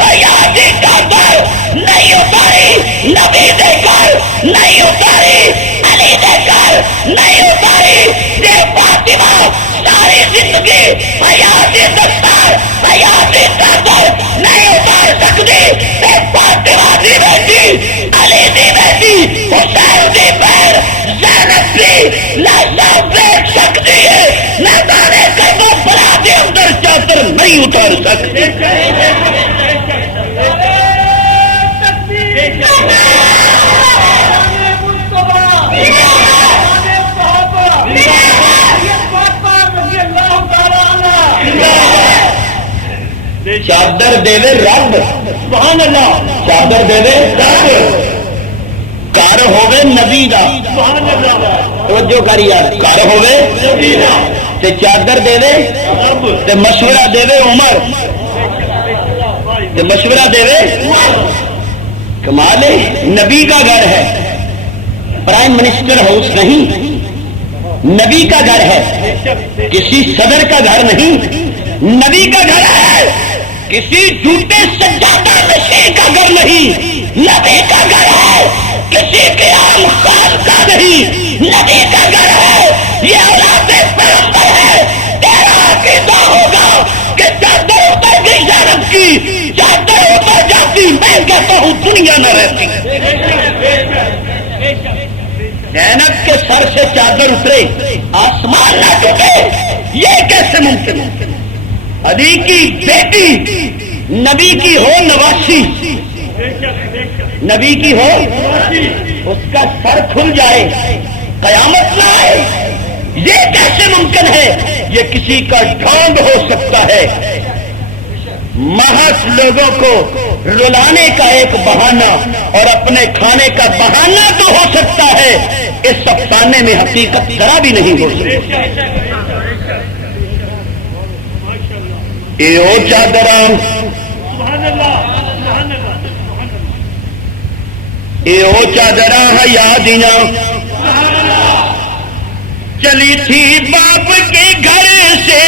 حیا دی چادر نہیں اتاری نبی دے گھر نہیں اتاری علی دے گھر نہیں اتاری یہ فاطمہ ساری زندگی حیاتی دستار حیاتی چادر نہیں اتار سکتی فاطمہ دی بیٹی علی دی بیٹی حسین دی بہن زینب بھی لہذا دیکھ سکتی ہے میدان کربلا کے اندر چادر نہیں اتار سکتی چادر دے رب سبحان اللہ چادر دے رب گھر ہوے نبی دا سبحان اللہ توجہ کر یار گھر ہوے نبی دا تے چادر دے رب تے مشورہ دے عمر تے مشورہ دے کمال ہے نبی کا گھر ہے پرائم منسٹر ہاؤس نہیں نبی کا گھر ہے کسی صدر کا گھر نہیں نبی کا گھر ہے کسی جھوٹے سجادہ نشین کا گھر نہیں نبی کا گھر ہے کسی کے عام خان کا نہیں نبی کا گھر ہے یہ اولاد پیغمبر ہے تیرا عقیدہ ہوگا کہ چادر اتر گئی زینب کی چادر اتر جاتی میں کہتا ہوں دنیا نہ رہتی زینب کے سر سے چادر اترے آسمان نہ ٹوٹے یہ کیسے ممکن ہے علی کی بیٹی نبی کی ہو نواسی نبی کی ہو اس کا سر کھل جائے قیامت نہ آئے یہ کیسے ممکن ہے؟ یہ کسی کا ڈھونگ ہو سکتا ہے، محض لوگوں کو رلانے کا ایک بہانہ اور اپنے کھانے کا بہانہ تو ہو سکتا ہے، اس افسانے میں حقیقت ذرا بھی نہیں ہو سکتی۔ اے او چادراں، اے او چادراں حیا دیاں، چلی تھی باپ کے گھر سے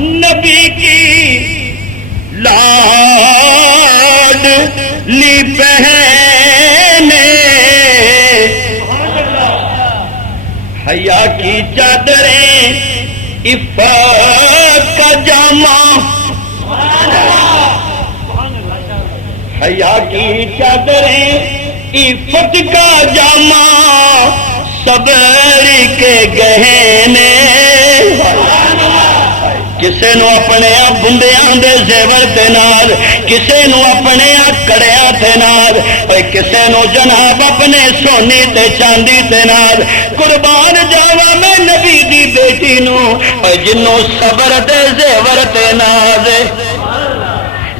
نبی کی لاڈ لی بہنیں، حیا کی چادریں عفت کا جامہ، حیا کی چادریں عفت کا جامہ، صبر کے گہنے، کسے نو اپنے بندیاں دے زیور تے نال، کسے نو اپنے کڑیاں تے نال، کسے نو جناب اپنے سونی تے چاندی تے نال۔ قربان جاواں میں نبی دی بیٹی نو جنوں صبر دے زیور تے ناز،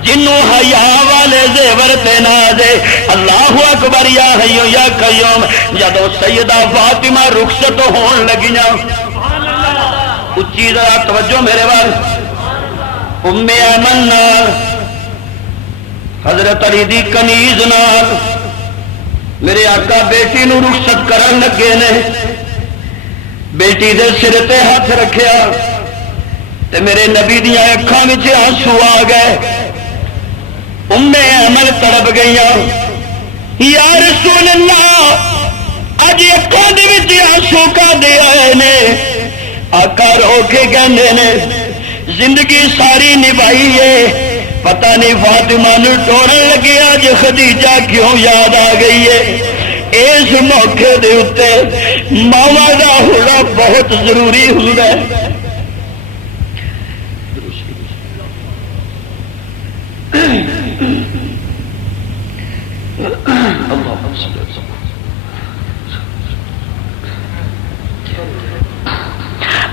جنوں حیا والے زیور تے نازے۔ اللہ اکبر، یا حی یا قیوم۔ جدو سیدہ فاطمہ رخصت ہون لگیاں، اچھی ذرا توجہ میرے وال، ام ایمن نال حضرت علی دی کنیز نال میرے آقا بیٹی نو رخصت کرن لگے نے، بیٹی دے سر تے ہاتھ رکھیا تے میرے نبی دیاں اکھاں وچ آنسو آ گئے۔ ام ایمن تڑپ گئیاں، یا رسول اللہ اج اکھاں دے وچ آنسو کا دے آئے نے۔ آقا رو کے کہندے نے زندگی ساری نبھائی ہے، پتہ نہیں فاطمہ نو ٹورن لگے اج خدیجہ کیوں یاد آ گئی ہے۔ اس موقع دے اتے ماواں دا ہونا بہت ضروری ہوندا ہے۔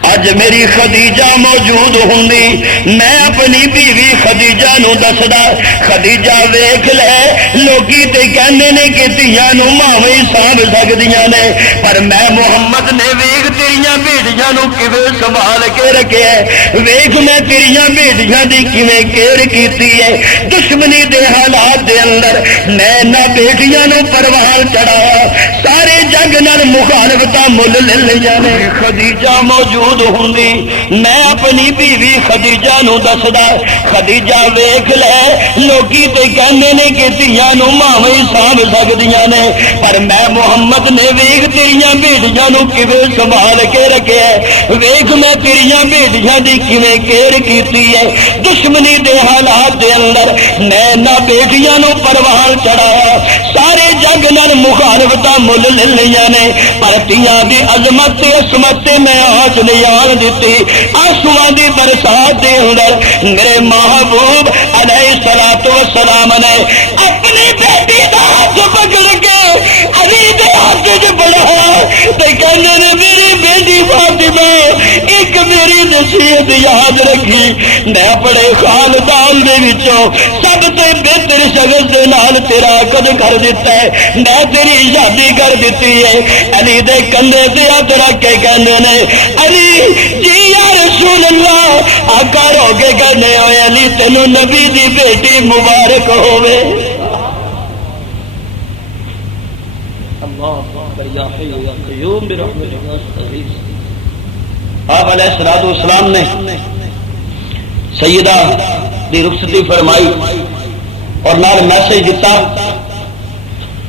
اج میری خدیجہ موجود ہوندی، میں اپنی بیوی خدیجہ نو دسدا، خدیجہ ویکھ لے لوکی تے کہندے نے کہ دھیاں نو ماویں ہی سانبھ سکدیاں نے، پر میں محمد نے ویکھ تیریاں بیٹیاں نو کیویں سنبھال کے رکھیا ہے، ویکھ میں تیریاں بیٹیاں دی کیویں کیئر کیتی ہے۔ دشمنی دے حالات دے اندر میں نہ بیٹیاں نو پروان چڑھایا، سارے جگ نال مخالفتاں مل لے لیاں نے۔ خدیجہ موجود ہوندی، میں اپنی بیوی خدیجہ نو دسدا، خدیجہ ویکھ لے لوکی تے کہندے نے کہ دھیاں نو ماویں ہی سانبھ سکدیاں نے، پر میں محمد نے ویکھ تیریاں بیٹیاں نو کیویں سنبھال کے رکھیا ہے، ویکھ میں تیریاں بیٹیاں دی کیویں کیئر کیتی ہے۔ دشمنی دے حالات دے اندر میں نہ بیٹیاں نو پروان چڑھایا، سارے جگ نال مخالفتاں مل لے لیاں نے، پر تیاں دی عظمت تے عصمت تے میں آج نہیں آن دیتی۔ آنسواں دی برسات دے اندر میرے محبوب علیہ الصلوۃ والسلام نے اپنی بیٹی دا ہاتھ پکڑ کے علی دے ہاتھ وچ بڑھایا تے کہندے نے میری بیٹی فاطمہ ایک میری نصیحت یاد رکھی، میں اپنے خاندان دے وچوں سب تے بہتر شخص دے نال تیرا عقد کر دیتا ہے، میں تیری شادی کر دیتی ہے۔ علی دے کندھے تے ہاتھ رکھ کے کہندے نے علی جی یا رسول اللہ، آقا رو کے کہنے ہوئے علی تینوں نبی دی بیٹی مبارک ہوئے۔ آپ علیہ السلام نے سیدہ دی رخصتی فرمائی اور نال میسج دیتا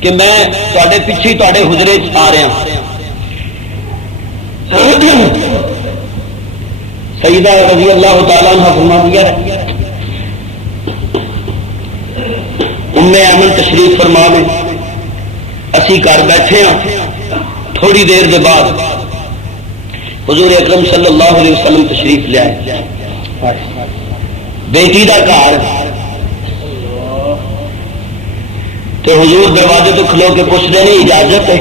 کہ میں تواڈے پیچھے تواڈے حجرے آ رہا ہوں۔ سیدہ رضی اللہ تعالیٰ عنہ فرماتی ہے ام ایمن تشریف فرما میں اسی گھر بیٹھے ہاں، تھوڑی دیر دے بعد حضور اکرم صلی اللہ علیہ وسلم تشریف لے آئے، بیٹی دا گھر تو حضور دروازے تو کھلو کے پوچھتے نہیں اجازت ہے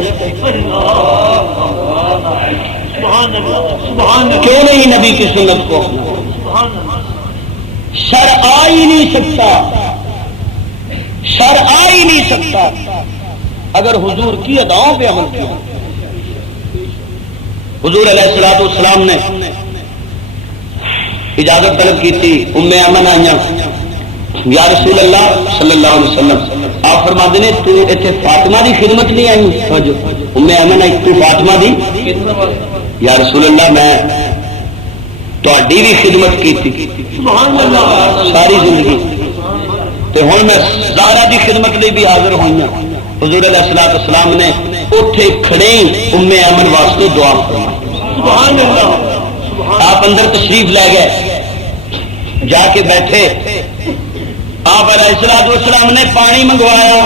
کیوں نہیں نبی کی سنت کو شر آ ہی نہیں سکتا، شر آ ہی نہیں سکتا اگر حضور کی اداؤں پہ عمل کیا۔ حضور علیہ الصلوۃ والسلام نے اجازت طلب کی تھی، ام ایمن آئیاں، یا رسول اللہ صلی اللہ علیہ وسلم آپ فرماتے ہیں تو اتنے فاطمہ دی خدمت نہیں آئی؟ ام ایمن آئی تو فاطمہ دی؟ یا رسول اللہ میں تہاڈی بھی خدمت کی تھی ساری زندگی، تو ہوں میں زہرا دی خدمت لئی بھی حاضر ہوئی ہوں۔ حضور علیہ الصلوۃ والسلام نے اٹھے کھڑے ہی ام ایمن واسطے دعا فرمائی۔ آپ اندر تشریف لے گئے، جا کے بیٹھے، آپ علیہ الصلوۃ والسلام نے پانی منگوایا،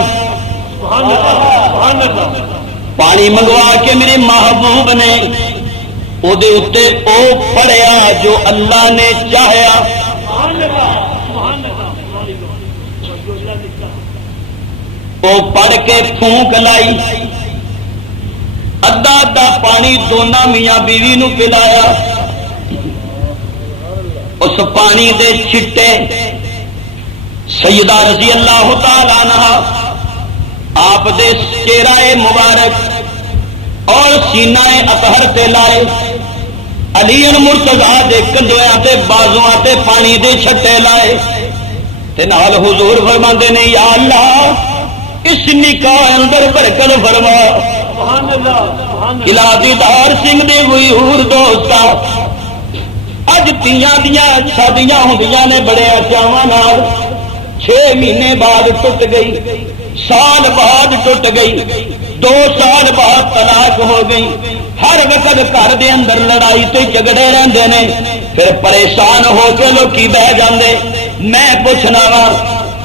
پانی منگوا کے میرے محبوب نے او دے اتے او پڑھیا جو اللہ نے چاہیا، او پڑھ کے پھونک لائی، ادھا ادھا پانی دونوں میاں بیوی نو پلایا، اس پانی دے چھٹے سیدہ رضی اللہ تعالی عنہا آپ دے چہرہ مبارک اور سینہ اطہر تے لائے، علی مرتضیٰ دے کندھیاں تے بازواں تے پانی دے چھٹے لائے، تے نال حضور فرماندے نے یا اللہ اس نکاح اندر برکت فرما، قلعہ دیدار سنگھ دے غیور دوستا اج تیاں دیاں شادیاں ہوندیاں نے بڑے چاواں نال، 6 مہینے بعد ٹوٹ گئی، سال بعد ٹوٹ گئی، 2 سال بعد طلاق ہو گئی، ہر وقت گھر دے اندر لڑائی تے جھگڑے رہندے نے، پھر پریشان ہو کے لوکی بہ جاندے۔ میں پوچھنا وا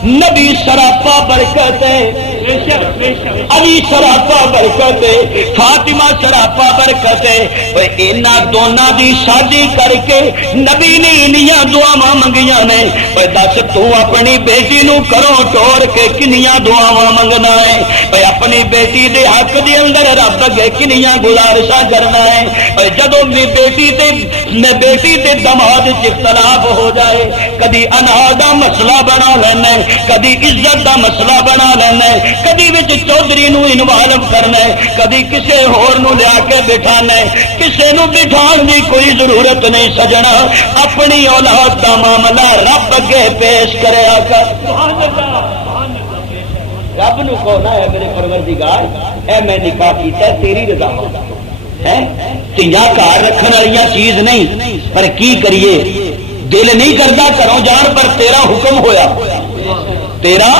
نبی سراپا برکت ہے، علی سراپا برکت ہے، فاطمہ سراپا برکت ہے، انہاں دونوں دی شادی کر کے نبی نے انیاں دعاواں منگیاں نے، دس تو اپنی بیٹی نو کرو ٹور کے کنیاں دعاواں منگنا ہے، اپنی بیٹی دے حق دے اندر رب اگے کنیاں گزارشاں کرنا ہے، جدوں بیٹی تے دماد وچ اختلاف ہو جائے، کدی انا دا مسئلہ بنا لینا ہے، کدی عزت دا مسئلہ بنا لینا ہے، کدی وچ چودھری نو انوالو کرنا ہے، کدی کسے ہور نو لیا کے بٹھانا ہے، کسے نو بٹھان دی کوئی ضرورت نہیں سجنا، اپنی اولاد دا معاملہ رب اگے پیش کریا کر۔ رب نو کہنا ہے میرے پروردگار اے میں نکاح کیتا ہے تیری رضا ہے، تیاں گھر رکھن والی چیز نہیں، پر کی کریے دل نہیں کرتا گھروں جان پر تیرا حکم ہویا، تیرا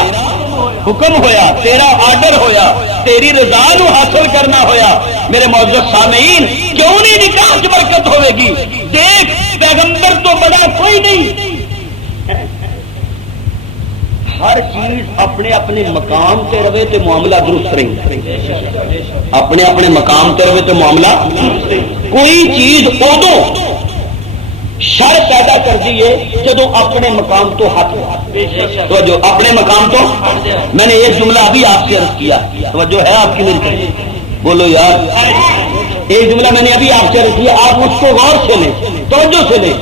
حکم ہویا، تیرا آرڈر ہویا، تیری رضا نو حاصل کرنا ہویا۔ میرے معزز سامعین کیوں نہیں نکاح میں برکت ہوے گی؟ دیکھ پیغمبر تو بڑا کوئی نہیں، ہر چیز اپنے اپنے مقام تے رہے تے معاملہ درست رہے، اپنے اپنے مقام تے رہے تے معاملہ، کوئی چیز ادو شر پیدا کر دیے جدو اپنے مقام تو ہٹ، توجہ اپنے مقام تو، میں نے ایک جملہ ابھی آپ سے عرض کیا، توجہ ہے آپ کی میری طرف، بولو یار، ایک جملہ میں نے ابھی آپ سے عرض کیا، آپ اس کو غور سے لیں، توجہ سے لیں،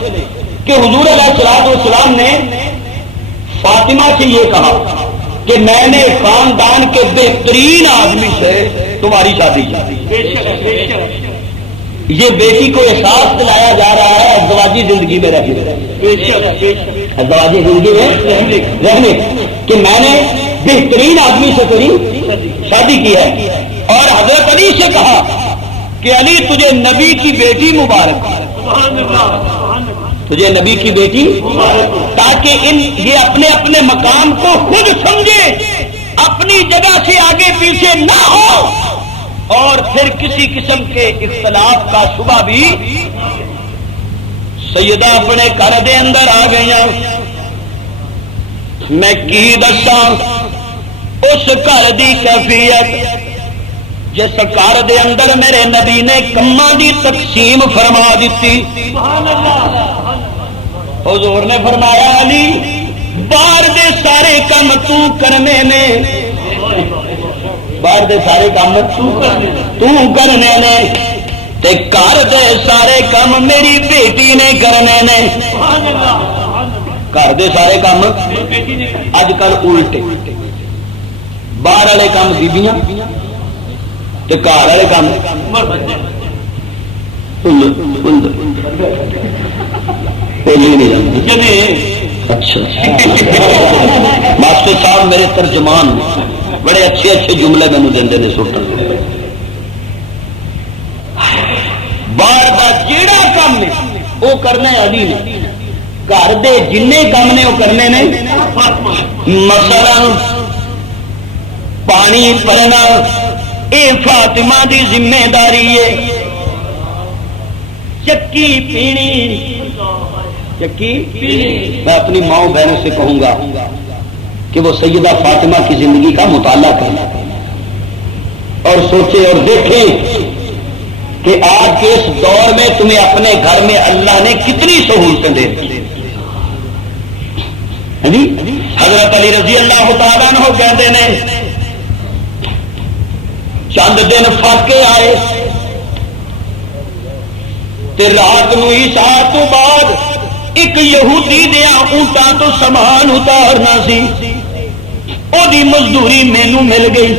کہ حضور علیہ الصلوۃ والسلام نے فاطمہ سے یہ کہا کہ میں نے خاندان کے بہترین آدمی سے تمہاری شادی کی، یہ بیٹی کو احساس دلایا جا رہا ہے ازدواجی زندگی میں رہنے، ازدواجی زندگی میں رہنے کہ میں نے بہترین آدمی سے تیری شادی کی ہے، اور حضرت علی سے کہا کہ علی تجھے نبی کی بیٹی مبارک، تجھے نبی کی بیٹی، تاکہ یہ اپنے اپنے مقام کو خود سمجھے، اپنی جگہ سے آگے پیچھے نہ ہو، اور پھر کسی قسم کے اختلاف کا شبہ بھی۔ سیدہ اپنے گھر دے اندر آ گئی، میں کی دساں اس گھر دی کیفیت جس گھر دے اندر میرے نبی نے کماں دی تقسیم فرما دیتی۔ حضور نے فرمایا علی باہر دے سارے کم تو کرنے میں باہر دے سارے کام تو کرنے نے تے گھر دے سارے کام میری بیٹی نے کرنے نے. گھر دے سارے کام اج کل الٹے، باہر والے کام بیبیاں تے گھر والے کام اچھا. ماسٹر صاحب میرے ترجمان بڑے اچھے اچھے جملے مینو دے نے سنن. باہر کا جیڑا کام نے وہ کرنا علی نے، گھر دے جن کام نے وہ کرنے نے. مثلا پانی بھرنا یہ فاطمہ دی ذمہ داری ہے. چکی پینی، چکی میں اپنی ماؤں بہنوں سے کہوں گا کہ وہ سیدہ فاطمہ کی زندگی کا مطالعہ کریں اور سوچیں اور دیکھیں کہ آج کے اس دور میں تمہیں اپنے گھر میں اللہ نے کتنی سہولتیں دے دی. حضرت علی رضی اللہ تعالیٰ عنہ کہتے ہیں چند دن فاقے آئے تے رات نو عشاء تو بعد ایک یہودی دیا اونٹاں تو سامان اتارنا سی، او دی مزدوری مینو مل گئی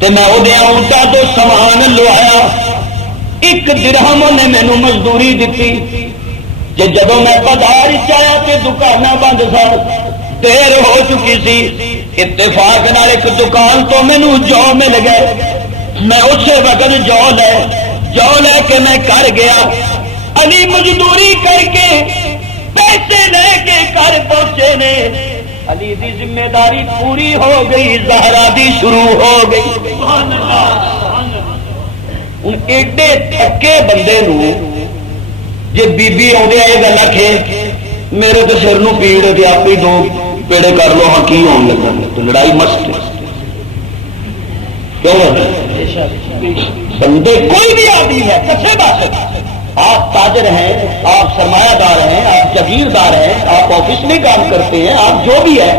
تے میں او دیا اونٹاں تو سامان لوایا. 1 درہم نے مینو مزدوری دیتی. جدوں میں بازار آیا تے دکاناں بند سن، دیر ہو چکی سی. اتفاق نال ایک دکان تو مینو جو مل گئے. میں اسی وقت جو لے کے میں کر گیا. علی مزدوری کر کے پیسے لے کے گھر پہنچے نے. علی دی ذمہ داری پوری ہو گئی، زہرا دی شروع ہو گئی. ہوں ایڈے تھکے بندے نو جی بیبی آدھے یہ گل آخے میرے تو سر نو پیڑ دے آپ ہی 2 پیڑے کر لو ہاں کی ہونے لگا تو لڑائی مست کیوں بندے کوئی بھی آدمی ہے کسے بات. آپ تاجر ہیں، آپ سرمایہ دار ہیں، آپ جاگیردار ہیں، آپ آفس میں کام کرتے ہیں، آپ جو بھی ہے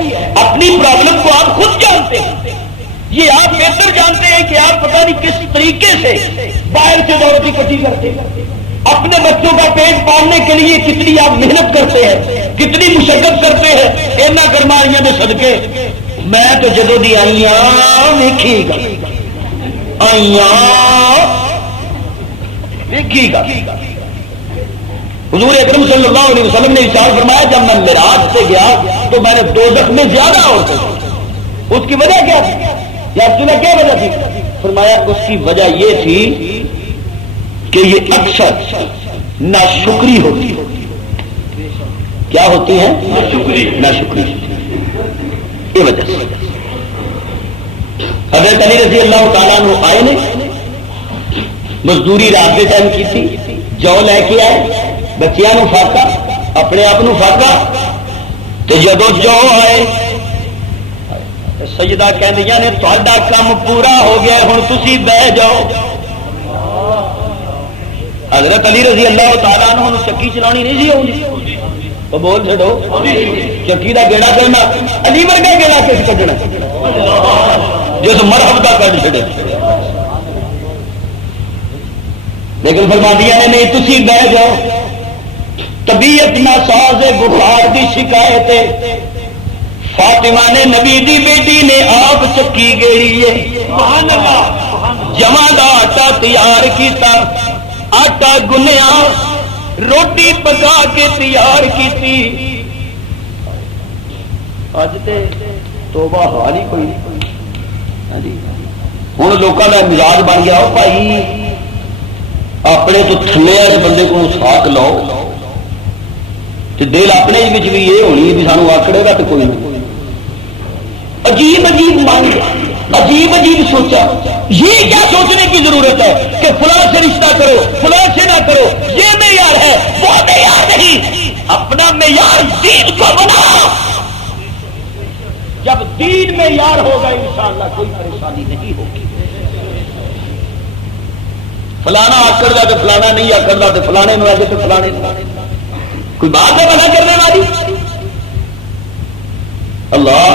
اپنی پرابلم کو آپ خود جانتے ہیں. یہ آپ بہتر جانتے ہیں کہ آپ پتہ نہیں کس طریقے سے باہر سے دولت اکٹھی کرتے ہیں. اپنے بچوں کا پیٹ پالنے کے لیے کتنی آپ محنت کرتے ہیں، کتنی مشقت کرتے ہیں. اینا کرماریاں دے صدقے میں تو جدوں دی آئیاں ویکھی گا حضور اکرم صلی اللہ علیہ وسلم نے ارشاد فرمایا جب میں معراج سے گیا تو میں نے دوزخ میں زیادہ عورتیں دیکھی. اس کی وجہ کیا تھی یا تمہیں کیا وجہ تھی؟ فرمایا اس کی وجہ یہ تھی کہ یہ اکثر ناشکری ہوتی. کیا ہوتی ہیں؟ ناشکری. یہ وجہ سے حضرت علی رضی اللہ تعالیٰ عنہ آئے نے مزدوری رات کے ٹائم کی تھی، جو لے کے آئے بچیاں فاقا اپنے آپ فاقا. تو جدو جو آئے سجدہ کہندیاں نے تہاڈا کام پورا ہو گیا ہن تسی بہ جاؤ. حضرت علی رضی اللہ تعالیٰ عنہ چکی چلانی نہیں سی آؤندی. وہ بول چھڑو چکی دا گیڑا کرنا علی ورگا گیڑا کس کڈنا جس مرحب کا کڈ چھڑے. لیکن فرماندیاں نے نہیں تسی بہ جاؤ. طبیعت ناساز بخار دی شکایت ہے. فاطمہ نے نبی دی بیٹی نے آپ چکی گیڑی ہے. جمع دا آٹا تیار کیتا، آٹا گنیا، روٹی پکا کے تیار کیتی. اج تے توبہ حال ہی کوئی نہیں. ہوں لوگوں کا مزاج بن گیا بھائی اپنے تو تھلے والے بندے کو ساک لو تو دل اپنے بھی یہ ہونی ہے بھی سانو آکڑے گا تو کوئی نہیں. عجیب عجیب من، عجیب عجیب سوچا. یہ کیا سوچنے کی ضرورت ہے کہ فلاں سے رشتہ کرو فلاں سے نہ کرو، یہ معیار ہے وہ معیار نہیں. اپنا معیار دین کو بنا. جب دین معیار ہوگا انشاءاللہ کوئی پریشانی نہیں ہوگی. فلانا آکڑ دا تو فلانا نہیں آکڑ دا تو فلانے میں آگے تو فلانے کوئی بات ہے بنا کرنے والی. اللہ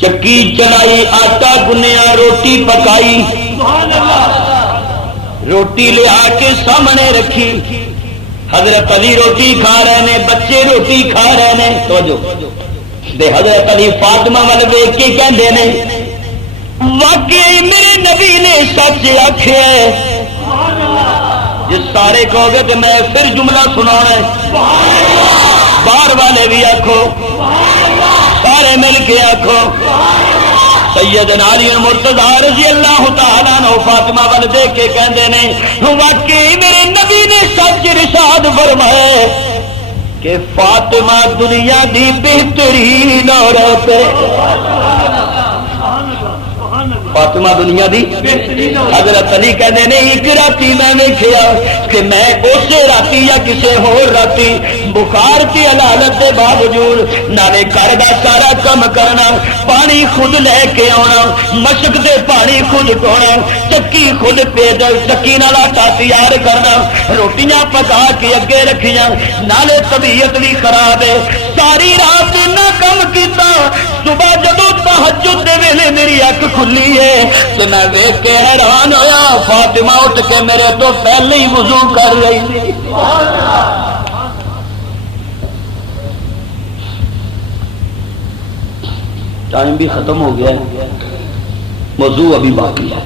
چکی چلائی، آٹا گنیا، روٹی پکائی، روٹی لے آ کے سامنے رکھی، حضرت علی روٹی کھا رہے ہیں، بچے روٹی کھا رہے ہیں، توجہ دے حضرت علی فاطمہ وال ویکھ کے کہندے نے واقعی میرے نبی نے سچ آکھیا ہے۔ جس سارے کہو گے تو میں پھر جملہ سنا ہے، باہر والے بھی آکھو، سارے مل کے آکھو، سیدنا علی مرتضی رضی اللہ تعالیٰ عنہ فاطمہ وال دیکھ کے کہندے نے واقعی میرے نبی نے سچ ارشاد فرمایا کہ فاطمہ دنیا دی بہترین عورت ہے، فاطمہ دنیا دی حضرت علی کہندے نے ایک راتی میں ویکھیا کہ میں اسی راتی یا کسی ہور راتی بخار کی حالت کے باوجود نالے گھر دا سارا کم کرنا، پانی خود لے کے آنا، مشک دے پانی خود ڈھونا، چکی خود پیدل چکی نال آٹا تیار کرنا، روٹیاں پکا کے اگے رکھیاں، نالے طبیعت بھی خراب ہے، ساری رات نہ کم کیتا، صبح جدو تہجد دے ویلے میری اکھ کھلی ہے تو میں ویکھ کے حیران ہویا، فاطمہ اٹھ کے میرے تو پہلے ہی وضو کر رہی تھی۔ ٹائم بھی ختم ہو گیا ہے، موضوع ابھی باقی ہے،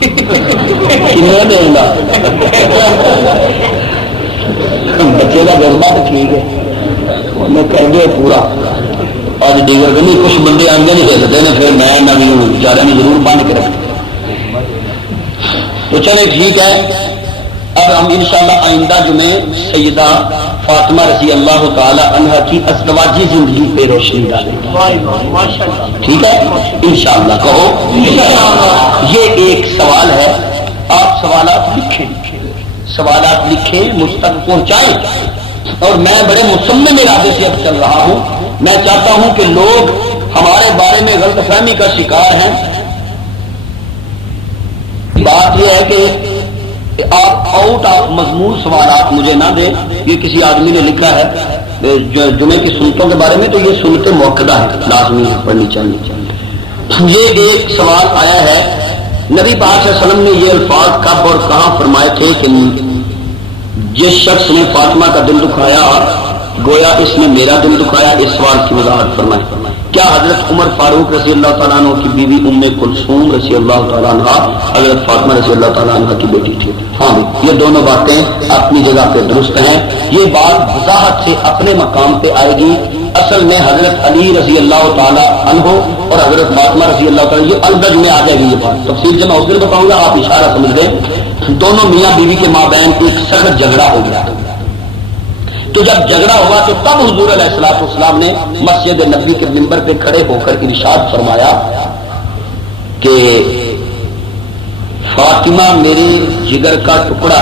کتنا دیں گا بچے کا گربا تو ٹھیک ہے میں کہہ گیا پورا، اور دیگر نہیں کچھ بندے آگے نہیں سکتے ہیں، پھر میں نبی بیچارے نے ضرور باندھ کے رکھا تو چلے ٹھیک ہے۔ اب ہم انشاءاللہ آئندہ جمعے سیدہ فاطمہ رضی اللہ تعالی عنہا کی ازدواجی زندگی پہ روشنی ڈالیں گے، ٹھیک ہے انشاءاللہ، کہو یہ ایک سوال ہے، آپ سوالات لکھیں، سوالات لکھیں، مجھ تک پہنچائیں، اور میں بڑے مصمم ارادے سے اب چل رہا ہوں، میں چاہتا ہوں کہ لوگ ہمارے بارے میں غلط فہمی کا شکار ہیں۔ بات یہ ہے کہ آپ آؤٹ آف مضمون سوالات مجھے نہ دیں، یہ کسی آدمی نے لکھا ہے جمعے کی سنتوں کے بارے میں، تو یہ سنت موقدہ ہے، لازمی ہے پڑھنی چاہیے۔ یہ ایک سوال آیا ہے، نبی پاک صلی اللہ علیہ وسلم نے یہ الفاظ کب اور کہاں فرمائے تھے کہ جس شخص نے فاطمہ کا دل دکھایا گویا اس نے میرا دل دکھایا؟ اس سوال کی وضاحت فرمائے۔ کیا حضرت عمر فاروق رضی اللہ تعالیٰ عنہ کی بیوی ام کلثوم رضی اللہ تعالیٰ عنہ حضرت فاطمہ رضی اللہ تعالیٰ عنہ کی بیٹی تھی؟ ہاں، یہ دونوں باتیں اپنی جگہ پہ درست ہیں۔ یہ بات وضاحت سے اپنے مقام پہ آئے گی۔ اصل میں حضرت علی رضی اللہ تعالیٰ عنہ اور حضرت فاطمہ رضی اللہ تعالیٰ، یہ الدج میں آ جائے گی یہ بات، تفصیل سے میں اس دن بتاؤں گا، آپ اشارہ سمجھ لیں۔ دونوں میاں بیوی کے مابین ایک سخت جھگڑا ہو گیا، تو جب جھگڑا ہوا تو تب حضور علیہ الصلوۃ والسلام نے مسجد نبوی کے منبر پہ کھڑے ہو کر ارشاد فرمایا کہ فاطمہ میرے جگر کا ٹکڑا،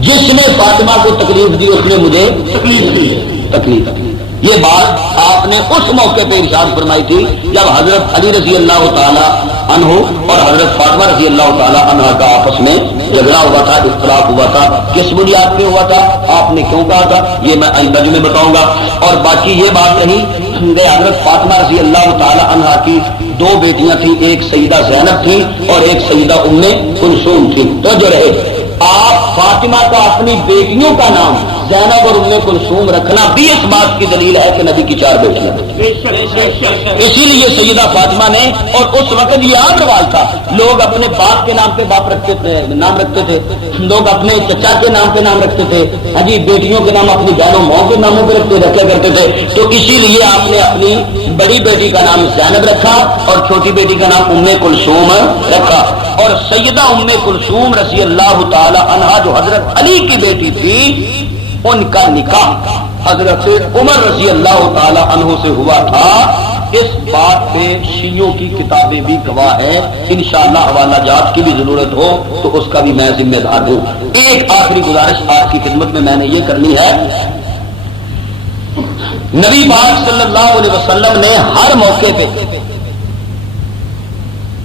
جس نے فاطمہ کو تکلیف دی اس نے مجھے تکلیف دی۔ یہ بات آپ نے اس موقع پہ ارشاد فرمائی تھی جب حضرت علی رضی اللہ تعالی عنہ اور حضرت فاطمہ رضی اللہ تعالی عنہ کا آپس میں جھگڑا ہوا تھا، اختلاف ہوا تھا، کس بنیاد پہ ہوا تھا، آپ نے کیوں کہا تھا، یہ میں آئندہ میں بتاؤں گا۔ اور باقی یہ بات رہی حضرت فاطمہ رضی اللہ تعالی عنہ کی دو بیٹیاں تھیں، ایک سیدہ زینب تھی اور ایک سیدہ ام کلثوم تھی۔ تو جو رہے آپ فاطمہ کا اپنی بیٹیوں کا نام زینب اور ام کلثوم رکھنا بھی اس بات کی دلیل ہے کہ نبی کی 4 بیٹیاں تھیں۔ اسی لیے سیدہ فاطمہ نے، اور اس وقت یہ عام رواج تھا، لوگ اپنے باپ کے نام پہ باپ رکھتے تھے، نام رکھتے تھے، لوگ اپنے چچا کے نام پہ نام رکھتے تھے، ہاں جی، بیٹیوں کے نام اپنی بہنوں ماؤں کے ناموں پہ رکھا کرتے تھے۔ تو اسی لیے آپ نے اپنی بڑی بیٹی کا نام زینب رکھا اور چھوٹی بیٹی کا نام ام کلثوم رکھا۔ اور سیدہ ام کلثوم رضی اللہ تعالی عنہا جو حضرت علی کی بیٹی تھی، ان کا نکاح حضرت عمر رضی اللہ تعالی عنہ سے ہوا تھا۔ اس بات پہ شیعوں کی کتابیں بھی گواہ ہیں، انشاءاللہ حوالہ جات کی بھی ضرورت ہو تو اس کا بھی میں ذمہ دار ہوں۔ ایک آخری گزارش آپ کی خدمت میں نے یہ کرنی ہے، نبی پاک صلی اللہ علیہ وسلم نے ہر موقع پہ،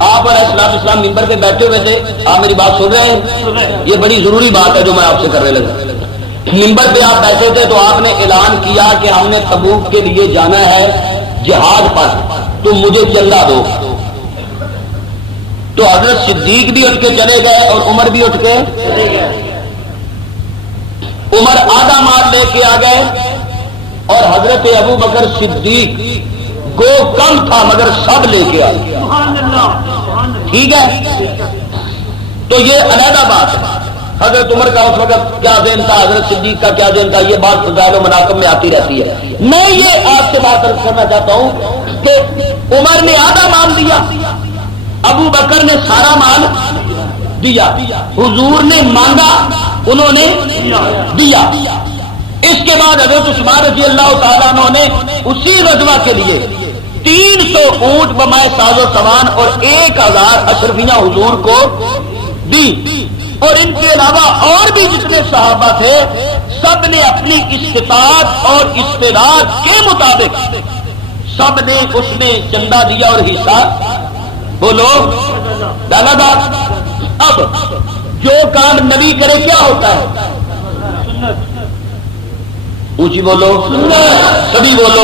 آپ علیہ السلام ممبر پہ بیٹھے ہوئے تھے، آپ میری بات سن رہے ہیں، یہ بڑی ضروری بات ہے جو میں آپ سے کرنے لگا۔ منبر پہ آپ بیٹھے تھے تو آپ نے اعلان کیا کہ ہم نے تبوک کے لیے جانا ہے جہاد پر، تم مجھے چندہ دو. تو حضرت صدیق بھی اٹھ کے چلے گئے اور عمر بھی اٹھ کے چلے گئے. عمر آدھا مال لے کے آ گئے اور حضرت ابو بکر صدیق گو کم تھا مگر سب لے کے آ گئے. ٹھیک ہے، تو یہ علیحدہ بات ہے. حضرت عمر کا اس وقت کیا ذہن تھا، حضرت صدیق کا کیا ذہن تھا، یہ بات فضائل و مناقب میں آتی رہتی ہے. میں یہ آپ سے بات کرنا چاہتا ہوں کہ عمر نے آدھا مال دیا، ابو بکر نے سارا مال دیا، حضور نے مانگا، انہوں نے دیا. اس کے بعد حضرت عثمان رضی اللہ تعالیٰ عنہ نے اسی غزوہ کے لیے 300 اونٹ بمائے ساز و سامان اور 1000 اشرفیاں حضور کو دی. اور ان کے علاوہ اور بھی جتنے صحابہ تھے سب نے اپنی استطاعت اور استعداد کے مطابق سب نے اس میں چندہ دیا اور حصہ بولو ڈالا تھا. اب جو کام نبی کرے کیا ہوتا ہے؟ اونچی بولو، سبھی بولو.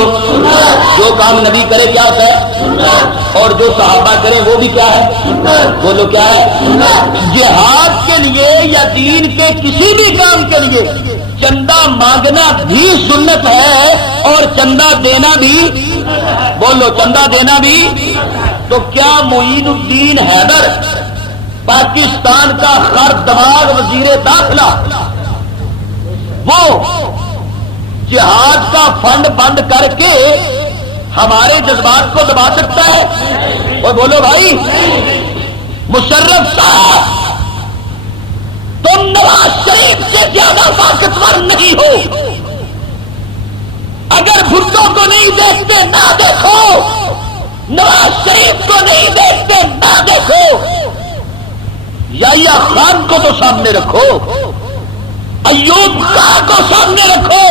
جو کام نبی کرے کیا ہوتا ہے؟ اور جو صحابہ کرے وہ بھی کیا ہے؟ بولو کیا ہے؟ جہاد کے لیے یا دین کے کسی بھی کام کے لیے چندہ مانگنا بھی سنت ہے اور چندہ دینا بھی، بولو چندہ دینا بھی. تو کیا معین الدین حیدر پاکستان کا خر دماغ وزیر داخلہ وہ جہاد کا فنڈ بند کر کے ہمارے جذبات کو دبا سکتا ہے؟ اور بولو بھائی، مشرف صاحب تم نواز شریف سے زیادہ طاقتور نہیں ہو. اگر بھٹو کو نہیں دیکھتے نہ دیکھو، نواز شریف کو نہیں دیکھتے نہ دیکھو، یا خان کو تو سامنے رکھو، ایوب خان کو سامنے رکھو،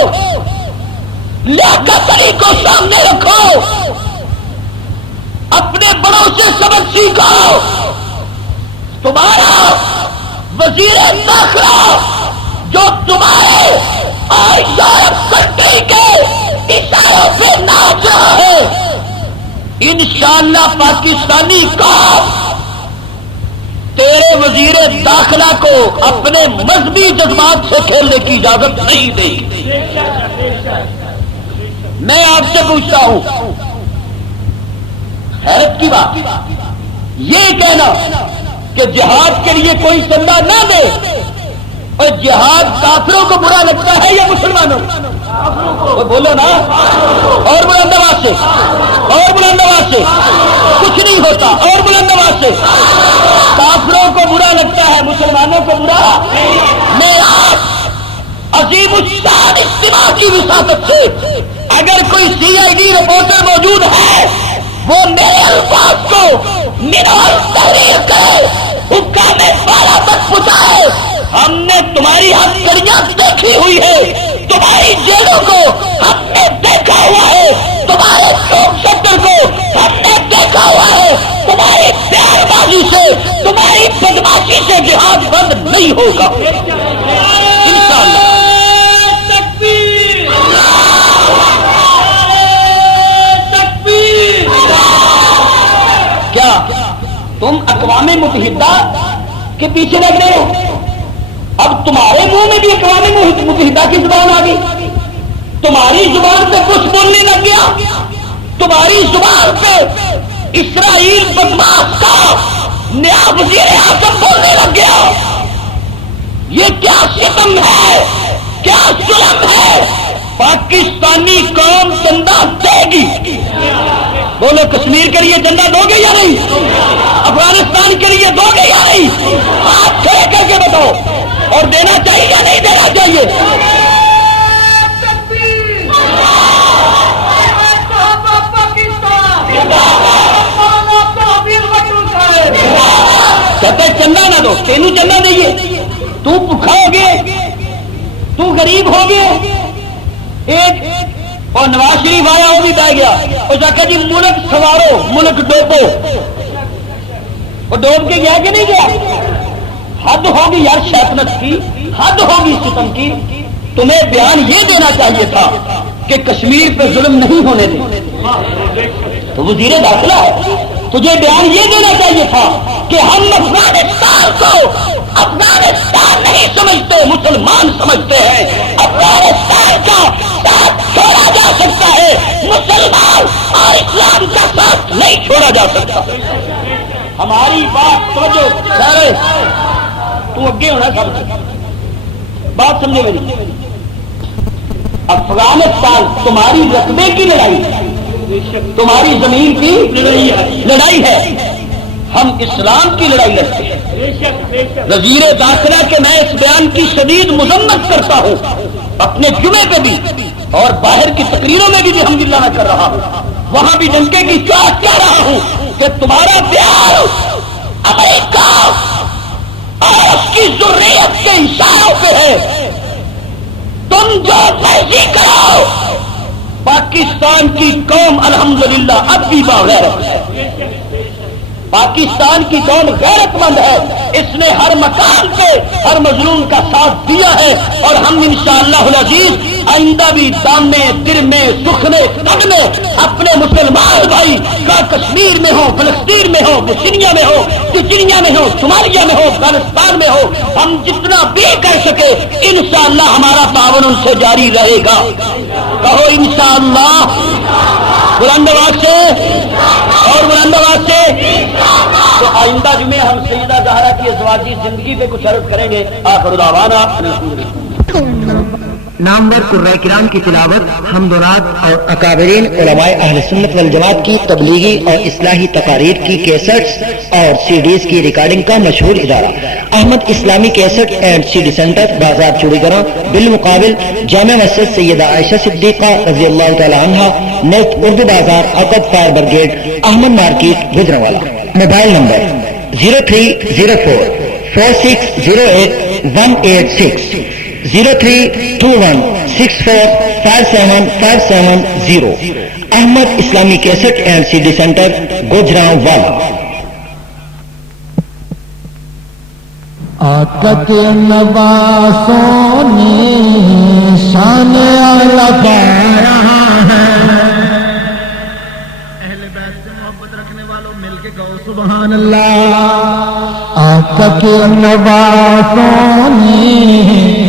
لیاقت علی کو سامنے رکھو، اپنے بڑوں سے سبق سیکھو. تمہارا وزیر داخلہ جو تمہارے اور یورپ کنٹری کے اشاروں پہ ناچ رہا ہے، انشاءاللہ پاکستانی قوم تیرے وزیر داخلہ کو اپنے مذہبی جذبات سے کھیلنے کی اجازت نہیں دے گی. میں آپ سے پوچھتا ہوں، حیرت کی بات یہ کہنا کہ جہاد کے لیے کوئی چندہ نہ دے، اور جہاد کافروں کو برا لگتا ہے یا مسلمانوں کو؟ بولو نا، اور بلند آواز سے، اور بلند آواز سے. کچھ نہیں ہوتا، اور بلند آواز سے. کافروں کو برا لگتا ہے، مسلمانوں کو برا. میں آپ عظیم الشان اجتماع کی وساطت سے اگر کوئی CID رپورٹر موجود ہے وہ میرے الفاظ کو منال تحریر کرے، حکام بالا تک پہنچائے. ہم نے تمہاری ہتھکڑیاں دیکھی ہوئی ہے، تمہاری جیلوں کو ہم نے دیکھا ہوا ہے، تمہارے چوک سیکٹر کو ہم نے دیکھا ہوا ہے. تمہاری پیار بازی سے، تمہاری بدماشی سے جہاد بند نہیں ہوگا انشاءاللہ. کیا تم اقوام متحدہ کے پیچھے لگ رہے ہو؟ اب تمہارے منہ میں بھی اقوام متحدہ کی زبان آ گئی، تمہاری زبان پہ کچھ بولنے لگ گیا، تمہاری زبان پہ اسرائیل بدماش کا نیا وزیر اعظم بولنے لگ گیا. یہ کیا ستم ہے، کیا ظلم ہے؟ پاکستانی قوم چندہ دے گی. بولو کشمیر کے لیے چندہ دو گے یا نہیں؟ افغانستان کے لیے دو گے یا نہیں؟ ہاتھ کھڑے کر کے بتاؤ. اور دینا چاہیے یا نہیں دینا چاہیے؟ کہتے چندہ نہ دو، تینوں چندہ دئیے، تو بھوکا ہو گئے، تو غریب ہو گئے. ایک اور نواز شریف آیا وہ بھی بہ گیا، اس نے کہا جی ملک سوارو، ملک ڈوبو. وہ ڈوب کے گیا کہ نہیں گیا؟ حد ہوگی یار شیطنت کی، حد ہوگی ستم کی. تمہیں بیان یہ دینا چاہیے تھا کہ کشمیر پہ ظلم نہیں ہونے دیں. تو وزیر داخلہ ہے, تجھے بیان یہ دینا چاہیے تھا کہ ہم افغانستان کو افغانستان نہیں سمجھتے, مسلمان سمجھتے ہیں. افغانستان کا ساتھ چھوڑا جا سکتا ہے, مسلمان اور اسلام کا ساتھ نہیں چھوڑا جا سکتا. ہماری بات سمجھو سارے, تو اگے ہونا سب بات سمجھے میری. افغانستان تمہاری رقبے کی لڑائی, تمہاری زمین کی لڑائی ہے, ہم اسلام کی لڑائی لڑتے ہیں. وزیر داخلہ کے میں اس بیان کی شدید مذمت کرتا ہوں, اپنے جمعے پہ بھی اور باہر کی تقریروں میں بھی الحمدللہ میں کر رہا ہوں, وہاں بھی ڈنکے کی چوٹ کہہ رہا ہوں کہ تمہارا بیان امریکہ اور اس کی ضروریت کے اشاروں پہ ہے. تم جو مرضی کرو, پاکستان کی قوم الحمدللہ اب بھی باغیرت ہے. پاکستان کی قوم غیرت مند ہے, اس نے ہر مقام پہ ہر مظلوم کا ساتھ دیا ہے, اور ہم انشاءاللہ العزیز آئندہ بھی دامنے دل میں سکھ میں غم میں اپنے مسلمان بھائی کا کشمیر میں ہو, فلسطین میں ہو, بوسنیا میں ہو, چچنیا میں ہو, صومالیہ میں ہو, افغانستان میں ہو, ہم جتنا بھی کر سکے انشاءاللہ ہمارا تعاون ان سے جاری رہے گا. کہو انشاءاللہ بلند آواز سے اور بلند آواز سے. تو آئندہ جمعے ہم سیدہ زہرا کی ازواجی زندگی پہ کچھ عرض کریں گے. آخر دعوانا نامور قرۂ کرام کی تلاوت, حمد و نعت اور اکابرین علماء اہل سنت والجماعت کی تبلیغی اور اصلاحی تقاریر کی کیسٹس اور سی ڈیز کی ریکارڈنگ کا مشہور ادارہ Ahmad Islami cassette and C D centre, بازار چوڑی گراں, بالمقابل جامع مسجد سیدہ عائشہ صدیقہ رضی اللہ تعالی عنہا, نیٹ اردو بازار, عقب fire brigade, Ahmad market, Gujranwala. Mobile number 0304 4608 186 0321 64 57570. Ahmad Islami cassette and C D centre, Gujranwala. آقا کے نواسوں نے شان اعلیٰ پایا ہے. اہل بیت سے محبت رکھنے والوں مل کے کہو سبحان اللہ. آقا کے نواسوں نے